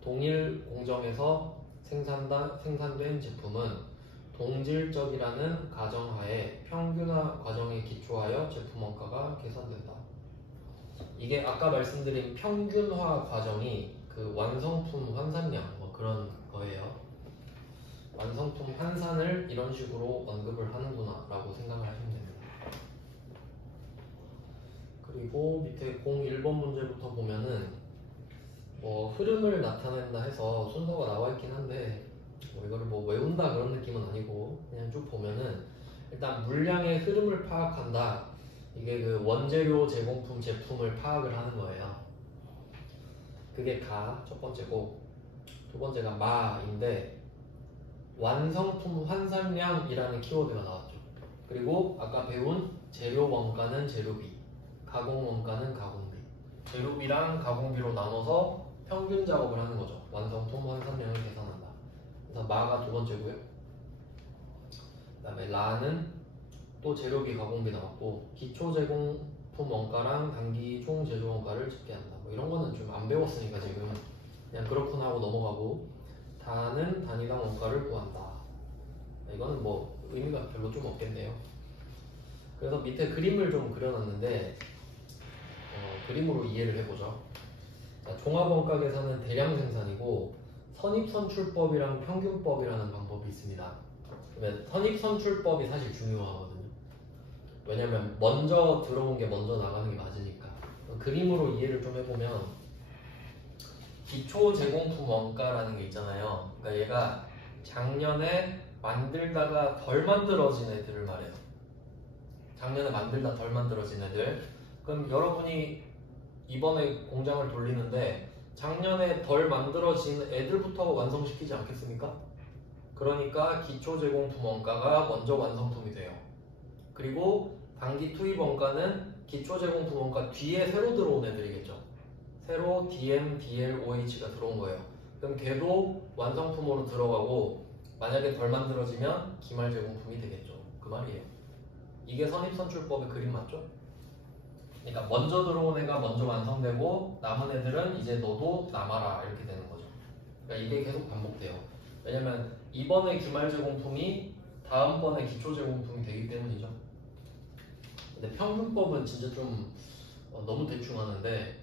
동일 공정에서 생산된 제품은 동질적이라는 가정하에 평균화 과정에 기초하여 제품 원가가 계산된다. 이게 아까 말씀드린 평균화 과정이 그 완성품 환산량 뭐 그런 거예요. 완성품 환산을 이런 식으로 언급을 하는구나 라고 생각을 하시면 됩니다. 그리고 밑에 01번 문제부터 보면은 뭐 흐름을 나타낸다 해서 순서가 나와 있긴 한데 뭐 이거를 뭐 외운다 그런 느낌은 아니고 그냥 쭉 보면은 일단 물량의 흐름을 파악한다. 이게 그 원재료 제공품 제품을 파악을 하는 거예요. 그게 가 첫 번째고 두 번째가 마인데 완성품 환산량이라는 키워드가 나왔죠. 그리고 아까 배운 재료 원가는 재료비, 가공 원가는 가공비. 재료비랑 가공비로 나눠서 평균 작업을 하는 거죠. 완성품 환산량을 계산한다. 그래서 마가 두 번째고요. 그 다음에 라는 또 재료비, 가공비 나왔고 기초 제공품 원가랑 단기 총 제조 원가를 집계한다. 뭐 이런 거는 좀 안 배웠으니까 지금 그냥 그렇구나 하고 넘어가고 다는 단위당 원가를 구한다. 이거는 뭐 의미가 별로 좀 없겠네요. 그래서 밑에 그림을 좀 그려놨는데 그림으로 이해를 해보죠. 자, 종합원가 계산은 대량 생산이고 선입선출법이랑 평균법이라는 방법이 있습니다. 그러면 선입선출법이 사실 중요하거든요. 왜냐면 먼저 들어온 게 먼저 나가는 게 맞으니까. 그림으로 이해를 좀 해보면 기초 제공품 원가라는 게 있잖아요. 그러니까 얘가 작년에 만들다가 덜 만들어진 애들을 말해요. 작년에 만들다 덜 만들어진 애들. 그럼 여러분이 이번에 공장을 돌리는데 작년에 덜 만들어진 애들부터 완성시키지 않겠습니까? 그러니까 기초 제공품 원가가 먼저 완성품이 돼요. 그리고 단기 투입 원가는 기초 제공품 원가 뒤에 새로 들어온 애들이겠죠. 새로 DM, DL, OH가 들어온 거예요. 그럼 걔도 완성품으로 들어가고 만약에 덜 만들어지면 기말 제공품이 되겠죠. 그 말이에요. 이게 선입선출법의 그림 맞죠? 그러니까 먼저 들어온 애가 먼저 완성되고 남은 애들은 이제 너도 남아라 이렇게 되는 거죠. 그러니까 이게 계속 반복돼요. 왜냐면 이번에 기말 제공품이 다음번에 기초 제공품이 되기 때문이죠. 근데 평균법은 진짜 좀 너무 대충 하는데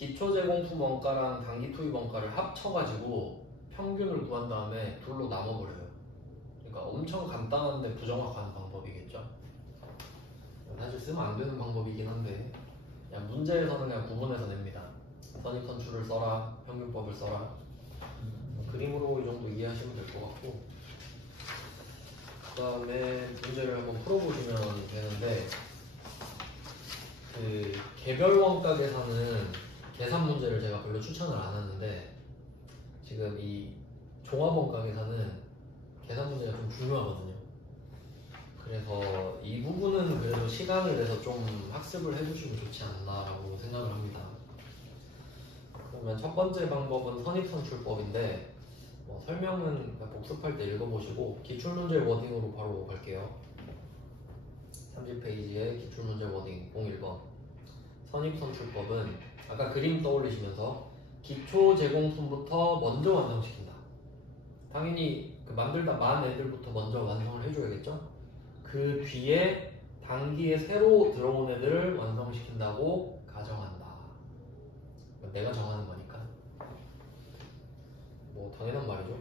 기초 제공품 원가랑 단기 투입 원가를 합쳐가지고 평균을 구한 다음에 둘로 나눠버려요. 그러니까 엄청 간단한데 부정확한 방법이겠죠. 사실 쓰면 안 되는 방법이긴 한데 그냥 문제에서는 그냥 구분해서 냅니다. 선입선출을 써라, 평균법을 써라. 그림으로 이 정도 이해하시면 될 것 같고, 그 다음에 문제를 한번 풀어보시면 되는데, 그 개별 원가 계산은 계산 문제를 제가 별로 추천을 안 하는데, 지금 이 종합 원가 계산은 계산 문제가 좀 중요하거든요. 그래서 이 부분은 그래도 시간을 내서 좀 학습을 해주시면 좋지 않나라고 생각을 합니다. 그러면 첫 번째 방법은 선입선출법인데, 설명은 복습할 때 읽어보시고 기출문제 워딩으로 바로 갈게요. 30페이지에 기출문제 워딩 01번. 선입선출법은 아까 그림 떠올리시면서 기초 제공품부터 먼저 완성시킨다. 당연히 그 만들다 만 애들부터 먼저 완성을 해줘야겠죠. 그 뒤에 단기에 새로 들어온 애들을 완성시킨다고 가정한다. 내가 정하는 거니까 뭐 당연한 말이죠.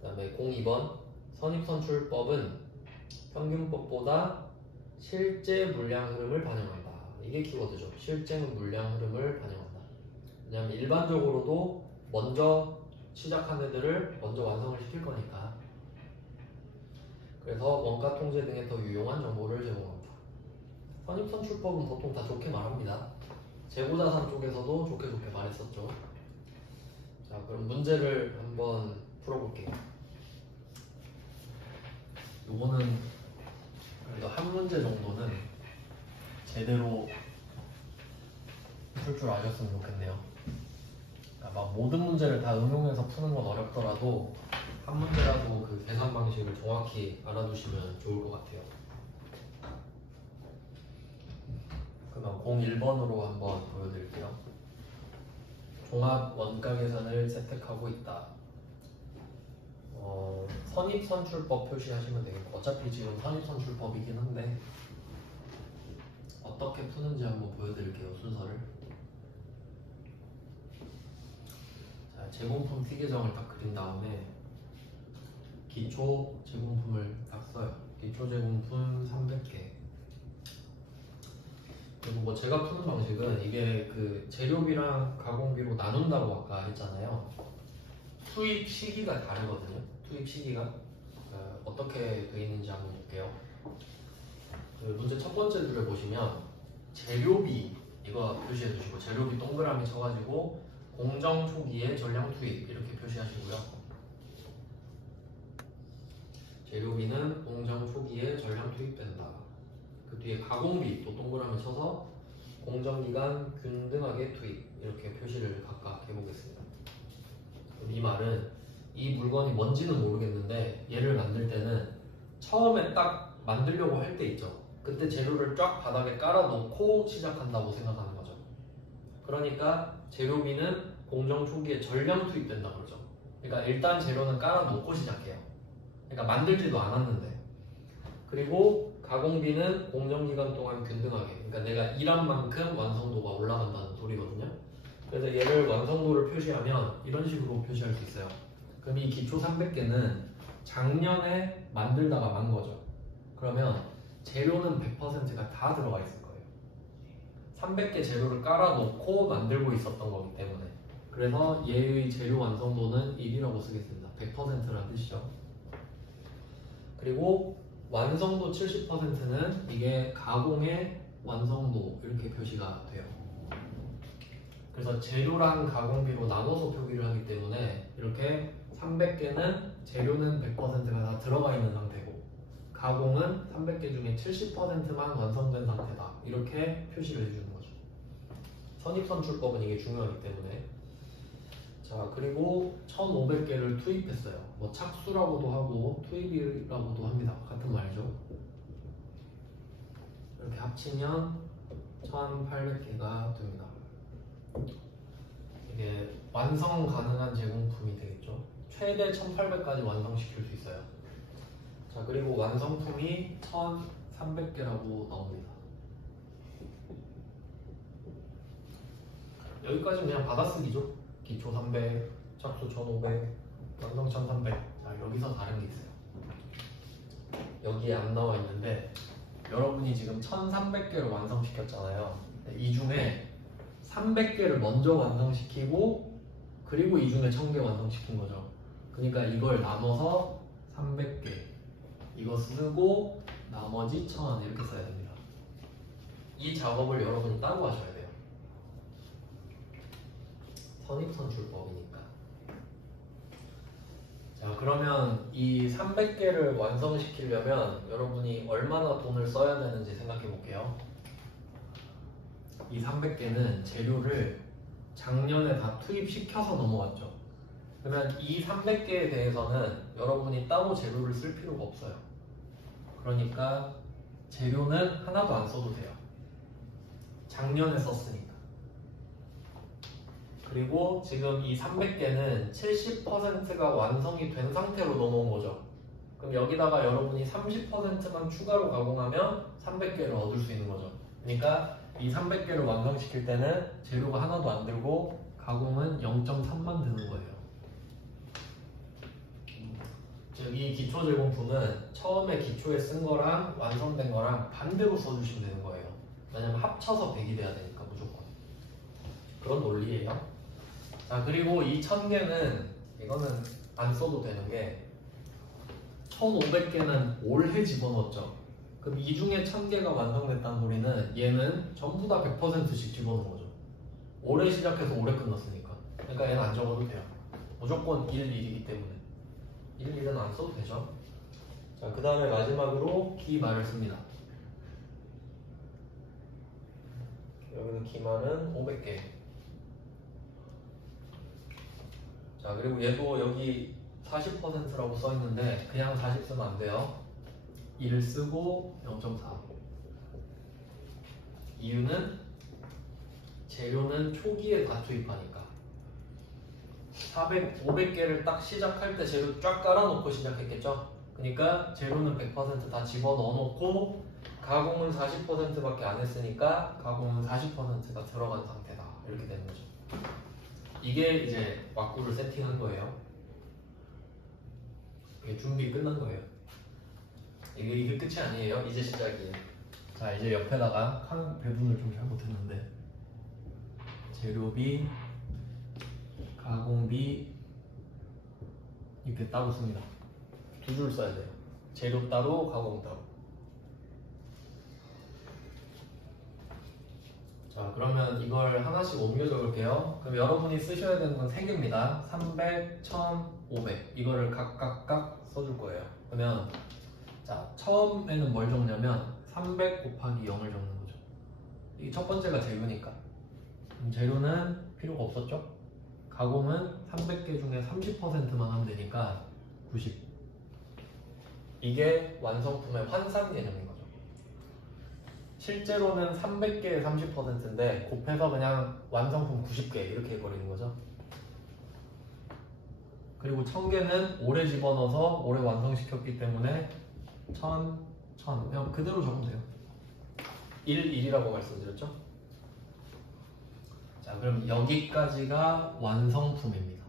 그 다음에 02번 선입선출법은 평균법보다 실제 물량 흐름을 반영한다. 이게 키워드죠. 실제 물량 흐름을 반영한다. 왜냐하면 일반적으로도 먼저 시작한 애들을 먼저 완성을 시킬 거니까. 그래서 원가 통제 등에 더 유용한 정보를 제공합니다. 선입선출법은 보통 다 좋게 말합니다. 재고자산 쪽에서도 좋게 말했었죠. 자, 그럼 문제를 한번 풀어볼게요. 요거는 그래도 한 문제 정도는 제대로 풀 줄 아셨으면 좋겠네요. 그러니까 막 모든 문제를 다 응용해서 푸는 건 어렵더라도 한 문제라도 그 계산 방식을 정확히 알아두시면 좋을 것 같아요. 그럼 01번으로 한번 보여드릴게요. 종합 원가 계산을 채택하고 있다. 선입선출법 표시하시면 되겠고, 어차피 지금 선입선출법이긴 한데 어떻게 푸는지 한번 보여드릴게요. 순서를. 자, 제공품 T 계정을 딱 그린 다음에 기초 제공품을 딱 써요. 기초 제공품 300개. 그리고 뭐 제가 푸는 방식은 이게 그 재료비랑 가공비로 나눈다고 아까 했잖아요. 투입 시기가 다르거든요. 투입 시기가 어떻게 되어 있는지 한번 볼게요. 그 문제 첫 번째 줄에 보시면 재료비 이거 표시해 주시고, 재료비 동그라미 쳐가지고 공정 초기에 전량 투입 이렇게 표시하시고요. 재료비는 공정 초기에 전량 투입된다. 그 뒤에 가공비 또 동그라미 쳐서 공정기간 균등하게 투입 이렇게 표시를 각각 해보겠습니다. 그럼 이 말은 이 물건이 뭔지는 모르겠는데 얘를 만들 때는 처음에 딱 만들려고 할 때 있죠. 그때 재료를 쫙 바닥에 깔아놓고 시작한다고 생각하는 거죠. 그러니까 재료비는 공정 초기에 전량 투입된다 그러죠. 그러니까 일단 재료는 깔아놓고 시작해요. 그러니까 만들지도 않았는데. 그리고 가공비는 공정기간 동안 균등하게, 그러니까 내가 일한 만큼 완성도가 올라간다는 소리거든요. 그래서 얘를 완성도를 표시하면 이런 식으로 표시할 수 있어요. 그럼 이 기초 300개는 작년에 만들다가 만 거죠. 그러면 재료는 100%가 다 들어가 있을 거예요. 300개 재료를 깔아놓고 만들고 있었던 거기 때문에. 그래서 얘의 재료 완성도는 1이라고 쓰겠습니다. 100%라는 뜻이죠. 그리고 완성도 70%는 이게 가공의 완성도 이렇게 표시가 돼요. 그래서 재료랑 가공비로 나눠서 표기를 하기 때문에 이렇게 300개는 재료는 100%가 다 들어가 있는 상태고 가공은 300개 중에 70%만 완성된 상태다. 이렇게 표시를 해주는 거죠. 선입선출법은 이게 중요하기 때문에. 자, 그리고 1500개를 투입했어요. 뭐 착수라고도 하고 투입이라고도 합니다. 같은 말이죠. 이렇게 합치면 1800개가 됩니다. 이게 완성 가능한 제공품이 되겠죠. 최대 1800까지 완성시킬 수 있어요. 자, 그리고 완성품이 1300개라고 나옵니다. 여기까지는 그냥 받아쓰기죠. 기초 300, 착수 1500, 완성 1300. 자, 여기서 다른 게 있어요. 여기에 안 나와 있는데 여러분이 지금 1300개를 완성시켰잖아요. 이 중에 300개를 먼저 완성시키고 그리고 이 중에 1000개 완성시킨 거죠. 그러니까 이걸 나눠서 300개 이거 쓰고 나머지 1000 이렇게 써야 됩니다. 이 작업을 여러분이 따로 하셔야 돼요. 선입선출법이니까. 자, 그러면 이 300개를 완성시키려면 여러분이 얼마나 돈을 써야 되는지 생각해 볼게요. 이 300개는 재료를 작년에 다 투입시켜서 넘어왔죠. 그러면 이 300개에 대해서는 여러분이 따로 재료를 쓸 필요가 없어요. 그러니까 재료는 하나도 안 써도 돼요. 작년에 썼으니까. 그리고 지금 이 300개는 70%가 완성이 된 상태로 넘어온 거죠. 그럼 여기다가 여러분이 30%만 추가로 가공하면 300개를 얻을 수 있는 거죠. 그러니까 이 300개를 완성시킬 때는 재료가 하나도 안 들고 가공은 0.3만 드는 거예요. 즉 이 기초 제공품은 처음에 기초에 쓴 거랑 완성된 거랑 반대로 써주시면 되는 거예요. 왜냐면 합쳐서 100이 돼야 되니까 무조건. 그런 논리예요. 자, 그리고 이 1000개는 이거는 안 써도 되는 게 1500개는 올해 집어넣었죠. 그럼 이 중에 1000개가 완성됐다는 소리는 얘는 전부 다 100%씩 집어넣은 거죠. 올해 시작해서 올해 끝났으니까. 그러니까 얘는 안 적어도 돼요. 무조건 1, 1이기 때문에. 1, 1은 안 써도 되죠. 자, 그 다음에 마지막으로 기말을 씁니다. 여기는 기말은 500개. 자, 그리고 얘도 여기 40%라고 써 있는데 그냥 40 쓰면 안 돼요. 1을 쓰고 0.4. 이유는 재료는 초기에 다 투입하니까. 500개를 딱 시작할 때 재료 쫙 깔아놓고 시작했겠죠? 그러니까 재료는 100% 다 집어넣어 놓고 가공은 40%밖에 안 했으니까 가공은 40%가 들어간 상태다. 이렇게 되는 거죠. 이게 이제 왁구를 세팅한 거예요. 이게 준비 끝난 거예요. 이게 끝이 아니에요. 이제 시작이에요. 자, 이제 옆에다가 칸 배분을 좀 잘못했는데 재료비, 가공비 이렇게 따로 씁니다. 두 줄 써야 돼요. 재료 따로, 가공 따로. 자, 그러면 이걸 하나씩 옮겨 적을게요. 그럼 여러분이 쓰셔야 되는 건 3개입니다. 300, 1000, 500 이거를 각각 써줄 거예요. 그러면 자, 처음에는 뭘 적냐면 300 곱하기 0을 적는 거죠. 이게 첫 번째가 재료니까. 재료는 필요가 없었죠? 가공은 300개 중에 30%만 하면 되니까 90. 이게 완성품의 환산 개념인 거죠. 실제로는 300개의 30%인데 곱해서 그냥 완성품 90개 이렇게 해버리는 거죠. 그리고 1000개는 올해 집어넣어서 올해 완성시켰기 때문에 1000, 1000 그냥 그대로 적으면 돼요. 1, 1이라고 말씀드렸죠? 자, 그럼 여기까지가 완성품입니다.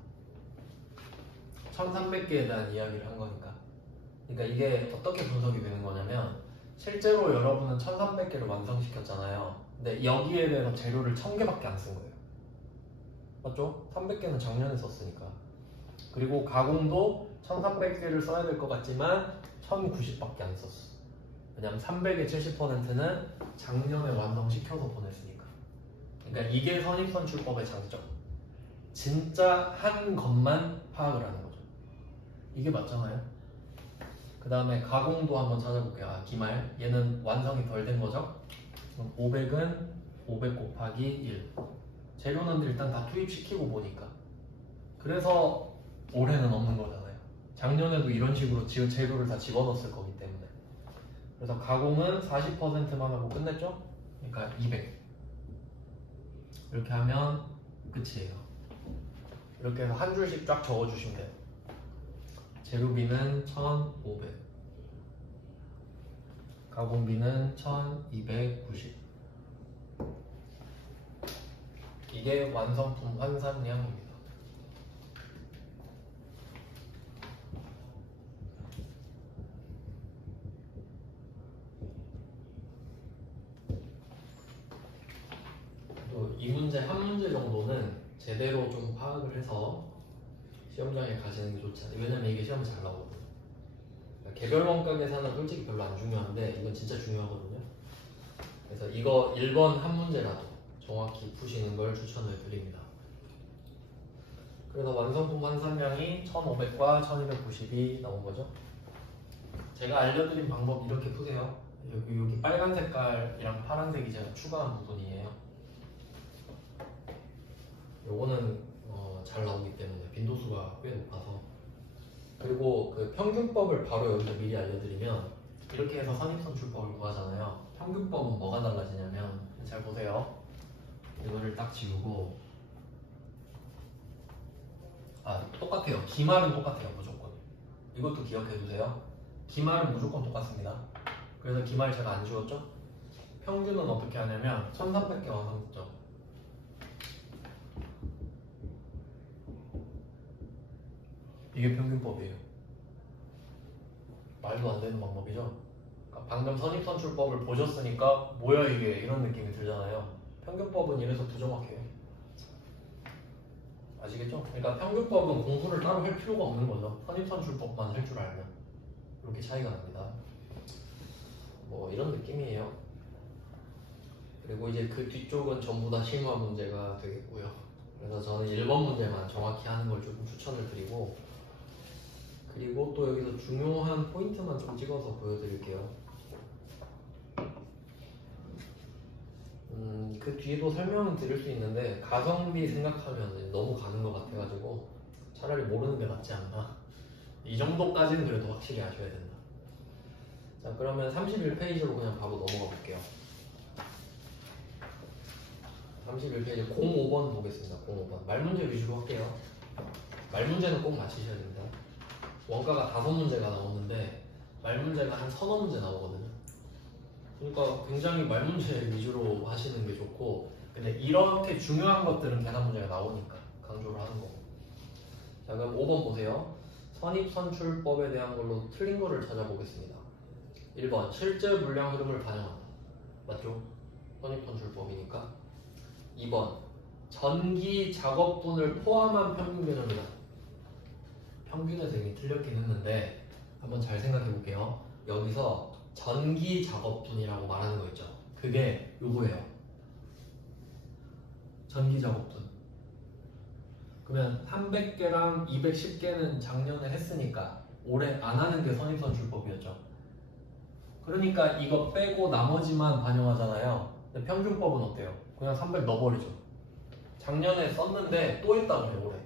1300개에 대한 이야기를 한 거니까. 그러니까 이게 어떻게 분석이 되는 거냐면 실제로 여러분은 1300개를 완성시켰잖아요. 근데 여기에 대해서 재료를 1000개밖에 안 쓴 거예요. 맞죠? 300개는 작년에 썼으니까. 그리고 가공도 1300개를 써야 될 것 같지만 1090밖에 안 썼어. 왜냐면 300의 70%는 작년에 완성시켜서 보냈으니까. 그러니까 이게 선입선출법의 장점. 진짜 한 것만 파악을 하는 거죠. 이게 맞잖아요. 그 다음에 가공도 한번 찾아볼게요. 아, 기말. 얘는 완성이 덜 된 거죠. 그럼 500은 500 곱하기 1. 재료는 일단 다 투입시키고 보니까. 그래서 올해는 없는 거잖아요. 작년에도 이런 식으로 재료를 다 집어넣었을 거기 때문에. 그래서 가공은 40%만 하고 끝냈죠? 그러니까 200. 이렇게 하면 끝이에요. 이렇게 해서 한 줄씩 쫙 적어주시면 돼요. 재료비는 1500, 가공비는 1290. 이게 완성품 환산량입니다. 이 문제 한 문제 정도는 제대로 좀 파악을 해서 시험장에 가시는 게 좋지 않아요. 왜냐면 이게 시험에 잘 나오거든요. 그러니까 개별 원가 계산은 솔직히 별로 안 중요한데 이건 진짜 중요하거든요. 그래서 이거 1번 한 문제라도 정확히 푸시는 걸 추천을 드립니다. 그래서 완성품 환산량이 1500과 1290이 나온 거죠. 제가 알려드린 방법 이렇게 푸세요. 여기 빨간 색깔이랑 파란색이 제가 추가한 부분이에요. 요거는 잘 나오기 때문에 빈도수가 꽤 높아서. 그리고 그 평균법을 바로 여기서 미리 알려드리면 이렇게 해서 선입선출법을 구하잖아요. 평균법은 뭐가 달라지냐면 잘 보세요. 이거를 딱 지우고 똑같아요. 기말은 똑같아요. 무조건. 이것도 기억해 두세요. 기말은 무조건 똑같습니다. 그래서 기말 제가 안 지웠죠? 평균은 어떻게 하냐면 1300개 완성점 이게 평균법이에요. 말도 안 되는 방법이죠. 그러니까 방금 선입선출법을 보셨으니까 뭐야 이게 이런 느낌이 들잖아요. 평균법은 이래서 부정확해요. 아시겠죠? 그러니까 평균법은 공부를 따로 할 필요가 없는 거죠. 선입선출법만 할 줄 알면 이렇게 차이가 납니다. 뭐 이런 느낌이에요. 그리고 이제 그 뒤쪽은 전부 다 심화 문제가 되겠고요. 그래서 저는 1번 문제만 정확히 하는 걸 조금 추천을 드리고, 그리고 또 여기서 중요한 포인트만 좀 찍어서 보여드릴게요. 그 뒤에도 설명은 드릴 수 있는데 가성비 생각하면 너무 가는 것 같아가지고 차라리 모르는 게 낫지 않나. 이 정도까지는 그래도 확실히 아셔야 된다. 자, 그러면 31페이지로 그냥 바로 넘어가 볼게요. 31페이지 05번 보겠습니다. 05번 말문제 위주로 할게요. 말문제는 꼭 맞히셔야 됩니다. 원가가 5문제가 나오는데 말문제가 한 서너 문제 나오거든요. 그러니까 굉장히 말문제 위주로 하시는 게 좋고, 근데 이렇게 중요한 것들은 계산 문제가 나오니까 강조를 하는 거고. 자, 그럼 5번 보세요. 선입선출법에 대한 걸로 틀린 거를 찾아보겠습니다. 1번 실제 물량 흐름을 반영한다. 맞죠? 선입선출법이니까. 2번 전기 작업분을 포함한 평균 개념이다. 평균에서 이미 틀렸긴 했는데 한번 잘 생각해 볼게요. 여기서 전기 작업분이라고 말하는 거 있죠. 그게 요거예요. 전기 작업분. 그러면 300개랑 210개는 작년에 했으니까 올해 안 하는 게 선입선출법이었죠. 그러니까 이거 빼고 나머지만 반영하잖아요. 근데 평균법은 어때요? 그냥 300 넣어버리죠. 작년에 썼는데 또 했다 그래요, 올해.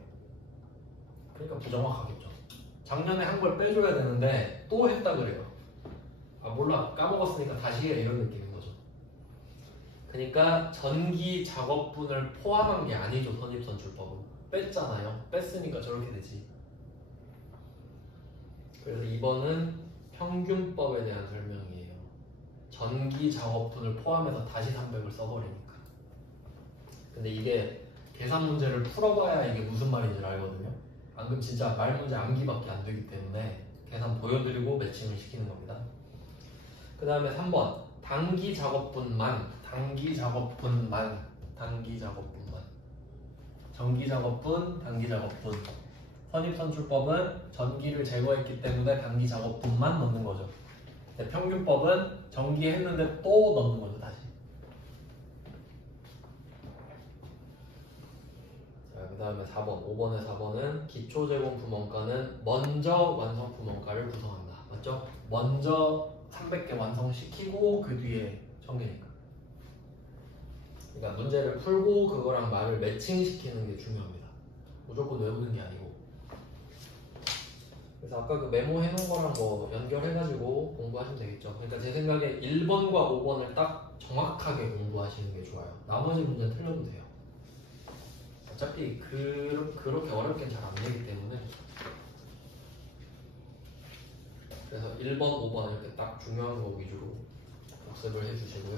그러니까 부정확하겠죠. 작년에 한 걸 빼줘야 되는데 또 했다 그래요. 아 몰라, 까먹었으니까 다시 해, 이런 느낌인 거죠. 그러니까 전기 작업분을 포함한 게 아니죠, 선입선출법은. 뺐잖아요. 뺐으니까 저렇게 되지. 그래서 2번은 평균법에 대한 설명이에요. 전기 작업분을 포함해서 다시 300을 써버리니까. 근데 이게 계산 문제를 풀어봐야 이게 무슨 말인지 알거든요. 방금 진짜 말 문제 암기밖에 안 되기 때문에 계산 보여드리고 매칭을 시키는 겁니다. 그 다음에 3번 단기 작업분만 전기 작업분, 단기 작업분. 선입선출법은 전기를 제거했기 때문에 단기 작업분만 넣는 거죠. 근데 평균법은 전기 했는데 또 넣는 거죠, 다시. 자, 그 다음에 4번, 5번에 4번은 기초 제공품 원가는 먼저 완성품 원가를 구성한다. 맞죠? 먼저 300개 완성시키고 그 뒤에 1000개니까. 그러니까 문제를 풀고 그거랑 말을 매칭시키는 게 중요합니다. 무조건 외우는 게 아니고. 그래서 아까 그 메모 해놓은 거랑 뭐 연결해가지고 공부하시면 되겠죠. 그러니까 제 생각에 1번과 5번을 딱 정확하게 공부하시는 게 좋아요. 나머지 문제는 틀려도 돼요. 어차피 그렇게 어렵게 잘 안 되기 때문에. 그래서 1번, 5번 이렇게 딱 중요한 거 위주로 복습을 해주시고요.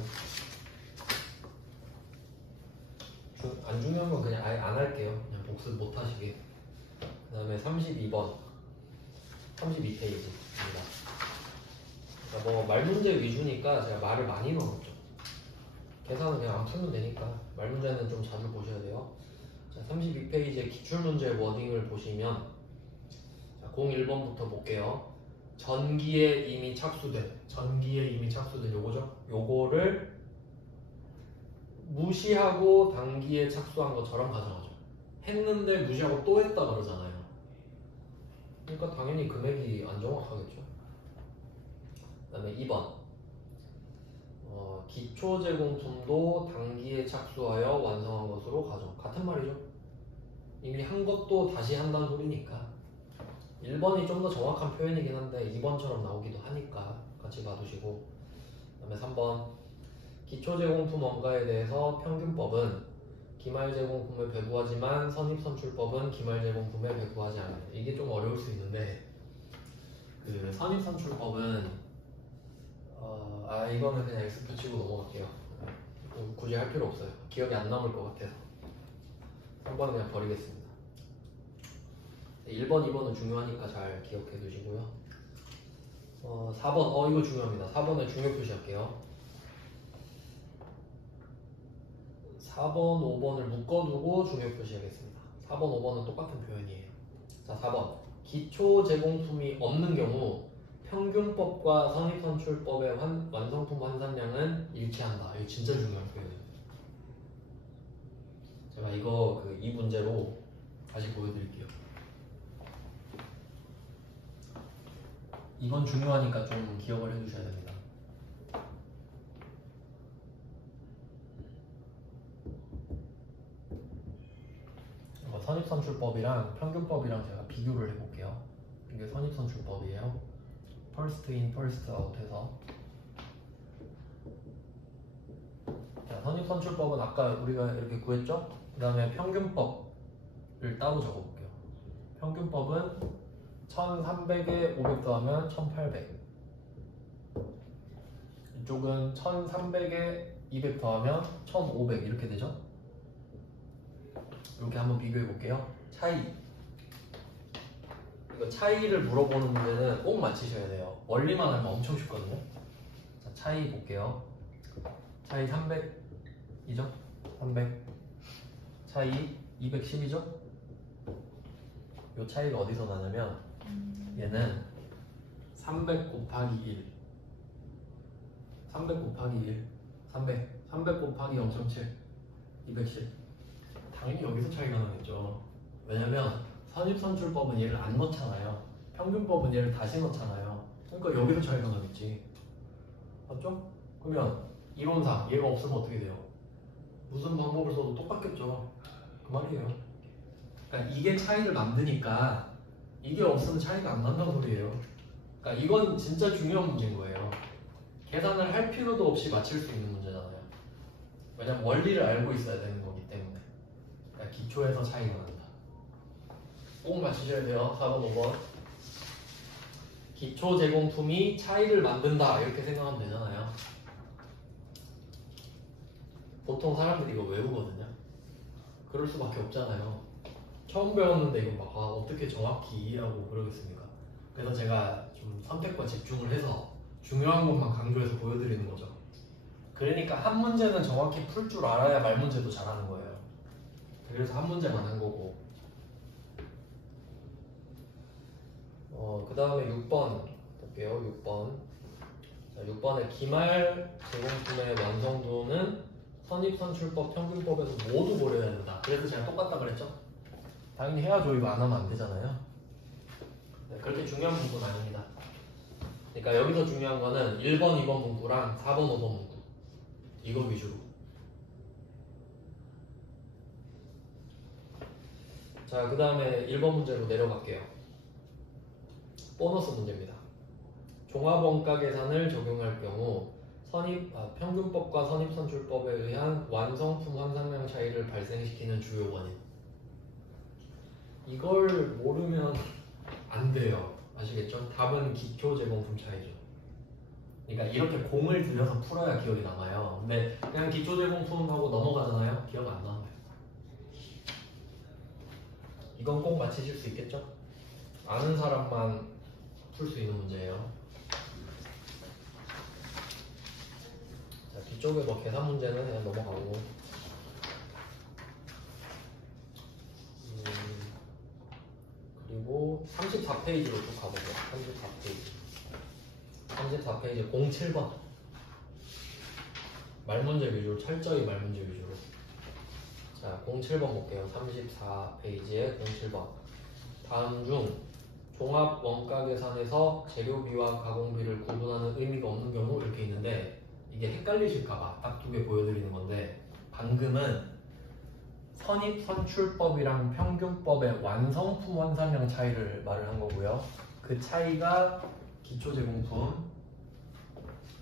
안 중요한 건 그냥 아예 안 할게요. 그냥 복습 못 하시게. 그 다음에 32번 32페이지입니다. 그러니까 뭐 말문제 위주니까 제가 말을 많이 넣었죠. 계산은 그냥 안 풀면 되니까 말문제는 좀 자주 보셔야 돼요. 자, 32페이지의 기출문제 워딩을 보시면 자, 01번부터 볼게요. 전기에 이미 착수된 요거죠. 요거를 무시하고 단기에 착수한 것처럼 가정하죠. 했는데 무시하고 또 했다 그러잖아요. 그러니까 당연히 금액이 안 정확하겠죠. 그 다음에 2번 기초 제공품도 단기에 착수하여 완성한 것으로 가정. 같은 말이죠. 이미 한 것도 다시 한다는 소리니까 1번이 좀 더 정확한 표현이긴 한데 2번처럼 나오기도 하니까 같이 봐두시고, 그 다음에 3번 기초 제공품 원가에 대해서 평균법은 기말 제공품을 배부하지만 선입선출법은 기말 제공품에 배부하지 않는다. 이게 좀 어려울 수 있는데 그 선입선출법은 이거는 그냥 X 붙이고 넘어갈게요. 굳이 할 필요 없어요. 기억이 안 남을 것 같아서 3번은 그냥 버리겠습니다. 1번, 2번은 중요하니까 잘 기억해 두시고요. 4번, 이거 중요합니다. 4번에 중요 표시할게요. 4번, 5번을 묶어두고 중요 표시하겠습니다. 4번, 5번은 똑같은 표현이에요. 자, 4번. 기초 제공품이 없는 경우 평균법과 선입선출법의 완성품 환산량은 일치한다. 이거 진짜 중요한 표현이에요. 제가 이거 이 문제로 다시 보여드릴게요. 이건 중요하니까 좀 기억을 해주셔야 됩니다. 선입선출법이랑 평균법이랑 제가 비교를 해볼게요. 이게 선입선출법이에요. first in, first out 해서. 자, 선입선출법은 아까 우리가 이렇게 구했죠? 그 다음에 평균법을 따로 적어볼게요. 평균법은 1300에 500 더하면 1800. 이쪽은 1300에 200 더하면 1500 이렇게 되죠? 이렇게 한번 비교해 볼게요. 차이. 이거 차이를 물어보는 문제는 꼭 맞히셔야 돼요. 원리만 알면 엄청 쉽거든요. 자, 차이 볼게요. 차이 300이죠? 300. 차이 210이죠? 이 차이가 어디서 나냐면 얘는 300 곱하기 1. 300 곱하기 1. 300 곱하기 0.7. 210. 당연히 여기서 차이가 나겠죠. 왜냐면 선입선출법은 얘를 안 넣잖아요. 평균법은 얘를 다시 넣잖아요. 그러니까 여기서 차이가 나겠지. 맞죠? 그러면 이론상 얘가 없으면 어떻게 돼요? 무슨 방법을 써도 똑같겠죠. 그 말이에요. 그러니까 이게 차이를 만드니까 이게 없으면 차이가 안 난다는 소리예요. 그러니까 이건 진짜 중요한 문제인 거예요. 계산을 할 필요도 없이 맞힐 수 있는 문제잖아요. 왜냐면 원리를 알고 있어야 되는 거기 때문에. 그러니까 기초에서 차이가 난다. 꼭 맞추셔야 돼요. 4번, 5번. 기초 제공품이 차이를 만든다 이렇게 생각하면 되잖아요. 보통 사람들이 이거 외우거든요. 그럴 수밖에 없잖아요. 처음 배웠는데 이거 막 어떻게 정확히 이해하고 그러겠습니까? 그래서 제가 좀 선택과 집중을 해서 중요한 것만 강조해서 보여드리는 거죠. 그러니까 한 문제는 정확히 풀 줄 알아야 말 문제도 잘하는 거예요. 그래서 한 문제만 한 거고. 그 다음에 6번 볼게요. 6번. 자, 6번에 기말 제공품의 완성도는 선입선출법, 평균법에서 모두 고려해야 된다. 그래서 제가 똑같다 그랬죠? 당연히 해야죠. 이거 안 하면 안 되잖아요. 네, 그렇게 중요한 문구는 아닙니다. 그러니까 여기서 중요한 거는 1번, 2번 문구랑 4번, 5번 문구. 이거 위주로. 자, 그 다음에 1번 문제로 내려갈게요. 보너스 문제입니다. 종합원가 계산을 적용할 경우 평균법과 선입선출법에 의한 완성품 환산량 차이를 발생시키는 주요 원인. 이걸 모르면 안 돼요. 아시겠죠? 답은 기초 제공품 차이죠. 그러니까 이렇게 공을 들여서 풀어야 기억이 남아요. 근데 그냥 기초 제공품 하고 넘어가잖아요. 기억 안 나요. 이건 꼭 맞히실 수 있겠죠? 아는 사람만 풀 수 있는 문제예요. 자, 뒤쪽에 뭐 계산 문제는 그냥 넘어가고 그리고 34페이지로 쭉 가보죠. 34페이지 07번 말문제 위주로 철저히 말문제 위주로. 자, 07번 볼게요. 34페이지에 07번. 다음 중 종합 원가 계산에서 재료비와 가공비를 구분하는 의미가 없는 경우 이렇게 있는데 이게 헷갈리실까봐 딱 두 개 보여드리는 건데 방금은 선입선출법이랑 평균법의 완성품 환산량 차이를 말을 한 거고요. 그 차이가 기초제공품.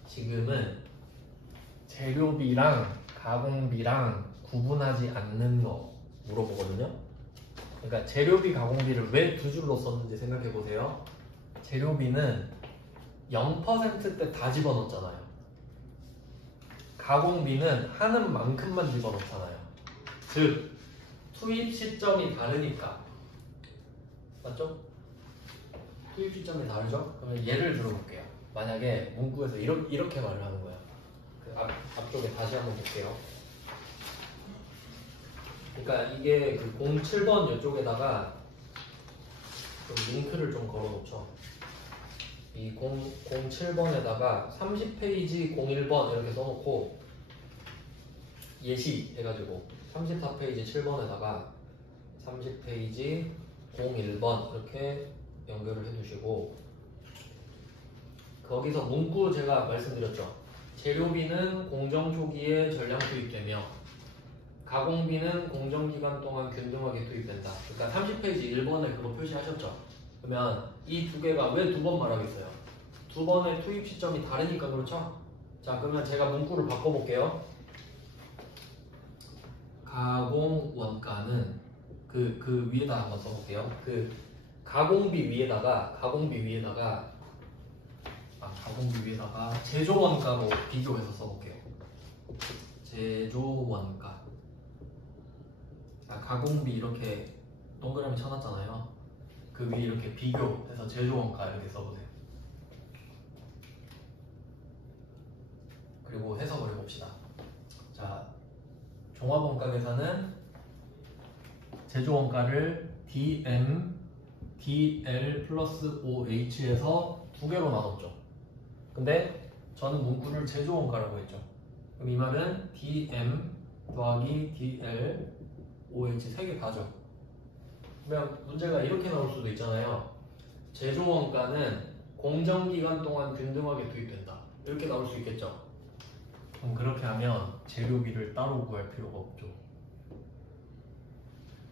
지금은 재료비랑 가공비랑 구분하지 않는 거 물어보거든요. 그러니까 재료비, 가공비를 왜 두 줄로 썼는지 생각해 보세요. 재료비는 0%때 다 집어넣잖아요. 가공비는 하는 만큼만 집어넣잖아요. 즉 투입 시점이 다르니까. 맞죠? 투입 시점이 다르죠? 그러면 예를 들어볼게요. 만약에 문구에서 이렇게 말을 하는 거예요. 그 앞쪽에 다시 한번 볼게요. 그러니까 이게 그 07번 이쪽에다가 좀 링크를 좀 걸어놓죠. 이 07번에다가 30페이지 01번 이렇게 써놓고 예시 해가지고 34페이지 7번에다가 30페이지 01번 이렇게 연결을 해두시고 거기서 문구 제가 말씀드렸죠. 재료비는 공정 초기에 전량 투입되며 가공비는 공정기간 동안 균등하게 투입된다. 그러니까 30페이지 1번에 그거 표시하셨죠. 그러면 이 두 개가 왜 두 번 말하겠어요? 두 번의 투입 시점이 다르니까 그렇죠? 자, 그러면 제가 문구를 바꿔볼게요. 가공 원가는 그 위에다 한번 써볼게요. 그 가공비 위에다가 제조 원가로 비교해서 써볼게요. 제조 원가. 자, 가공비 이렇게 동그라미 쳐놨잖아요. 그 위에 이렇게 비교해서 제조 원가 이렇게 써보세요. 그리고 해석을 해봅시다. 자, 종합원가 계산은 제조원가를 DM, DL 플러스 OH에서 두 개로 나눴죠. 근데 저는 문구를 제조원가라고 했죠. 그럼 이 말은 DM 더하기 DL, OH 세 개 다죠. 그러면 문제가 이렇게 나올 수도 있잖아요. 제조원가는 공정기간 동안 균등하게 투입된다. 이렇게 나올 수 있겠죠. 그럼 그렇게 하면 재료비를 따로 구할 필요가 없죠.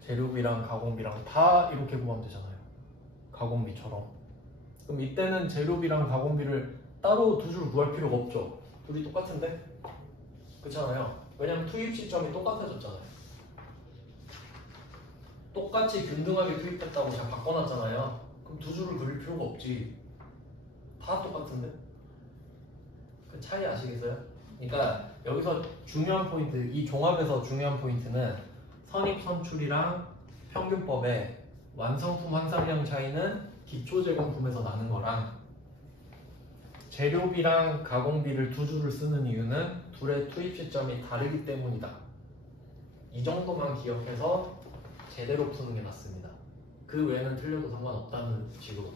재료비랑 가공비랑 다 이렇게 구하면 되잖아요. 가공비처럼. 그럼 이때는 재료비랑 가공비를 따로 두 줄 구할 필요가 없죠. 둘이 똑같은데? 그렇잖아요. 왜냐면 투입 시점이 똑같아졌잖아요. 똑같이 균등하게 투입했다고 제가 바꿔놨잖아요. 그럼 두 줄을 그릴 필요가 없지. 다 똑같은데? 그 차이 아시겠어요? 그러니까 여기서 중요한 포인트, 이 종합에서 중요한 포인트는 선입선출이랑 평균법의 완성품 환산량 차이는 기초제공품에서 나는 거랑 재료비랑 가공비를 두 줄을 쓰는 이유는 둘의 투입 시점이 다르기 때문이다. 이 정도만 기억해서 제대로 푸는 게 낫습니다. 그 외에는 틀려도 상관없다는 식으로.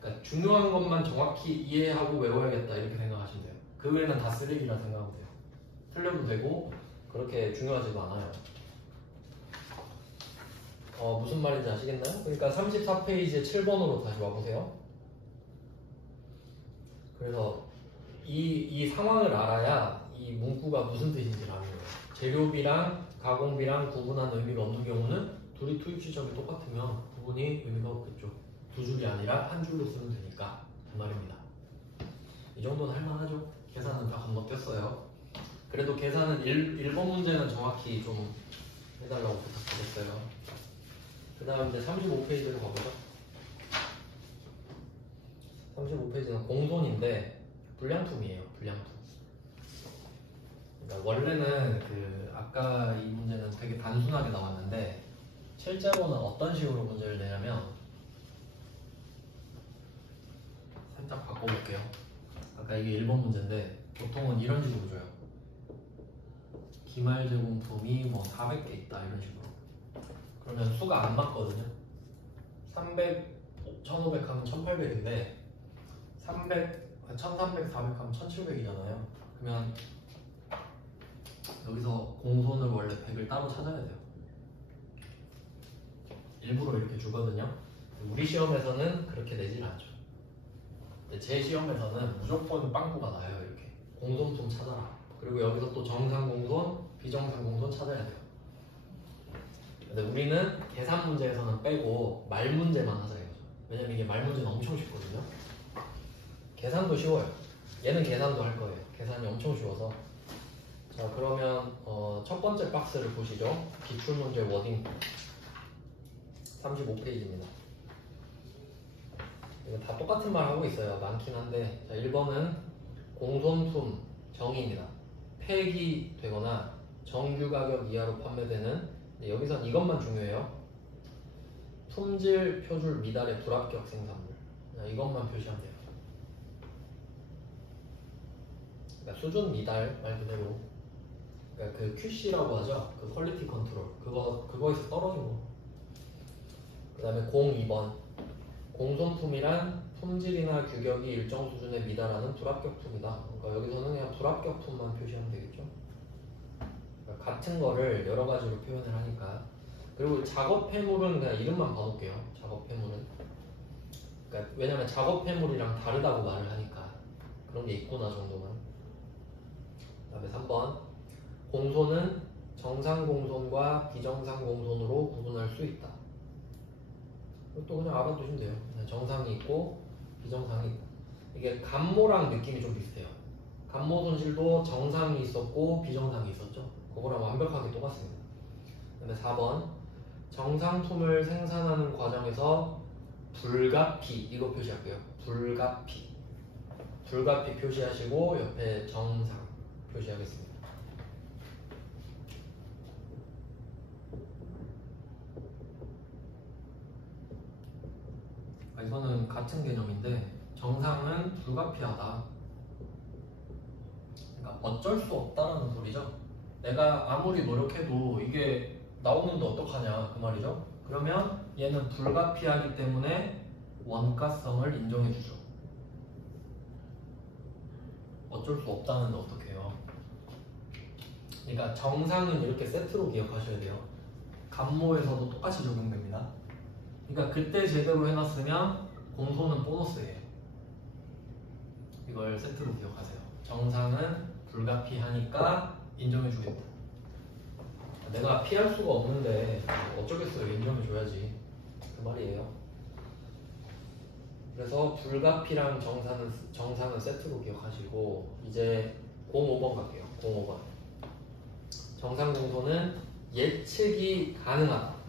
그러니까 중요한 것만 정확히 이해하고 외워야겠다 이렇게 생각하시면 돼요. 그 외에는 다 쓰레기라 생각하면 돼요. 틀려도 되고 그렇게 중요하지도 않아요. 무슨 말인지 아시겠나요? 그러니까 34페이지에 7번으로 다시 와보세요. 그래서 이 상황을 알아야 이 문구가 무슨 뜻인지를 아는 거예요. 재료비랑 가공비랑 구분하는 의미가 없는 경우는 둘이 투입 시점이 똑같으면 구분이 의미가 없겠죠. 두 줄이 아니라 한 줄로 쓰면 되니까 그 말입니다. 이 정도는 할만하죠? 계산은 다 건너뛰었어요. 그래도 계산은 1번 문제는 정확히 좀 해달라고 부탁드렸어요. 그 다음 이제 35페이지로 가보죠. 35페이지는 공손인데 불량품이에요. 불량품. 그러니까 원래는 아까 이 문제는 되게 단순하게 나왔는데 실제로는 어떤 식으로 문제를 내냐면 살짝 바꿔볼게요. 아까 이게 1번 문제인데 보통은 이런 식으로 줘요. 기말 제공품이 뭐 400개 있다 이런 식으로. 그러면 수가 안 맞거든요. 300, 1500 하면 1800인데 1300, 400 하면 1700이잖아요. 그러면 여기서 공손을 원래 100을 따로 찾아야 돼요. 일부러 이렇게 주거든요. 우리 시험에서는 그렇게 내질 않죠. 근데 제 시험에서는 무조건 빵꾸가 나요. 이렇게 공손품 찾아라. 그리고 여기서 또 정상 공손, 비정상 공손 찾아야 돼요. 근데 우리는 계산 문제에서는 빼고 말 문제만 하자 이거죠. 왜냐면 이게 말 문제는 엄청 쉽거든요. 계산도 쉬워요. 얘는 계산도 할 거예요. 계산이 엄청 쉬워서. 자, 그러면 첫 번째 박스를 보시죠. 기출문제 워딩 35페이지입니다. 이거 다 똑같은 말 하고 있어요. 많긴 한데. 자, 1번은 공손품 정의입니다. 폐기되거나 정규 가격 이하로 판매되는, 여기선 이것만 중요해요. 품질, 표줄, 미달의 불합격 생산물. 자, 이것만 표시하면 돼요. 그러니까 수준 미달 말 그대로. 그러니까 그 QC라고 하죠. 그 퀄리티 컨트롤. 그거에서 떨어진 거. 그 다음에 02번. 공손품이란 품질이나 규격이 일정 수준에 미달하는 불합격품이다. 그러니까 여기서는 그냥 불합격품만 표시하면 되겠죠. 그러니까 같은 거를 여러 가지로 표현을 하니까. 그리고 작업 폐물은 그냥 이름만 봐놓을게요. 작업 폐물은. 그러니까 왜냐면 작업 폐물이랑 다르다고 말을 하니까 그런 게 있구나 정도만. 그 다음에 3번. 공손은 정상 공손과 비정상 공손으로 구분할 수 있다. 또 그냥 알아두시면 돼요. 정상이 있고 비정상이 있고. 이게 감모랑 느낌이 좀 비슷해요. 감모 손실도 정상이 있었고 비정상이 있었죠. 그거랑 완벽하게 똑같습니다. 그다음에 4번. 정상품을 생산하는 과정에서 불가피, 이거 표시할게요. 불가피. 불가피 표시하시고 옆에 정상 표시하겠습니다. 이거는 같은 개념인데 정상은 불가피하다. 그러니까 어쩔 수 없다는 소리죠. 내가 아무리 노력해도 이게 나오는데 어떡하냐 그 말이죠. 그러면 얘는 불가피하기 때문에 원가성을 인정해 주죠. 어쩔 수 없다는 어떻게 해요? 그러니까 정상은 이렇게 세트로 기억하셔야 돼요. 감모에서도 똑같이 적용됩니다. 그러니까 그때 제대로 해놨으면 공소는 보너스예요. 이걸 세트로 기억하세요. 정상은 불가피하니까 인정해주겠다. 내가 피할 수가 없는데 어쩌겠어요. 인정해줘야지. 그 말이에요. 그래서 불가피랑 정상은 세트로 기억하시고 이제 05번 갈게요. 05번. 정상 공소는 예측이 가능하다.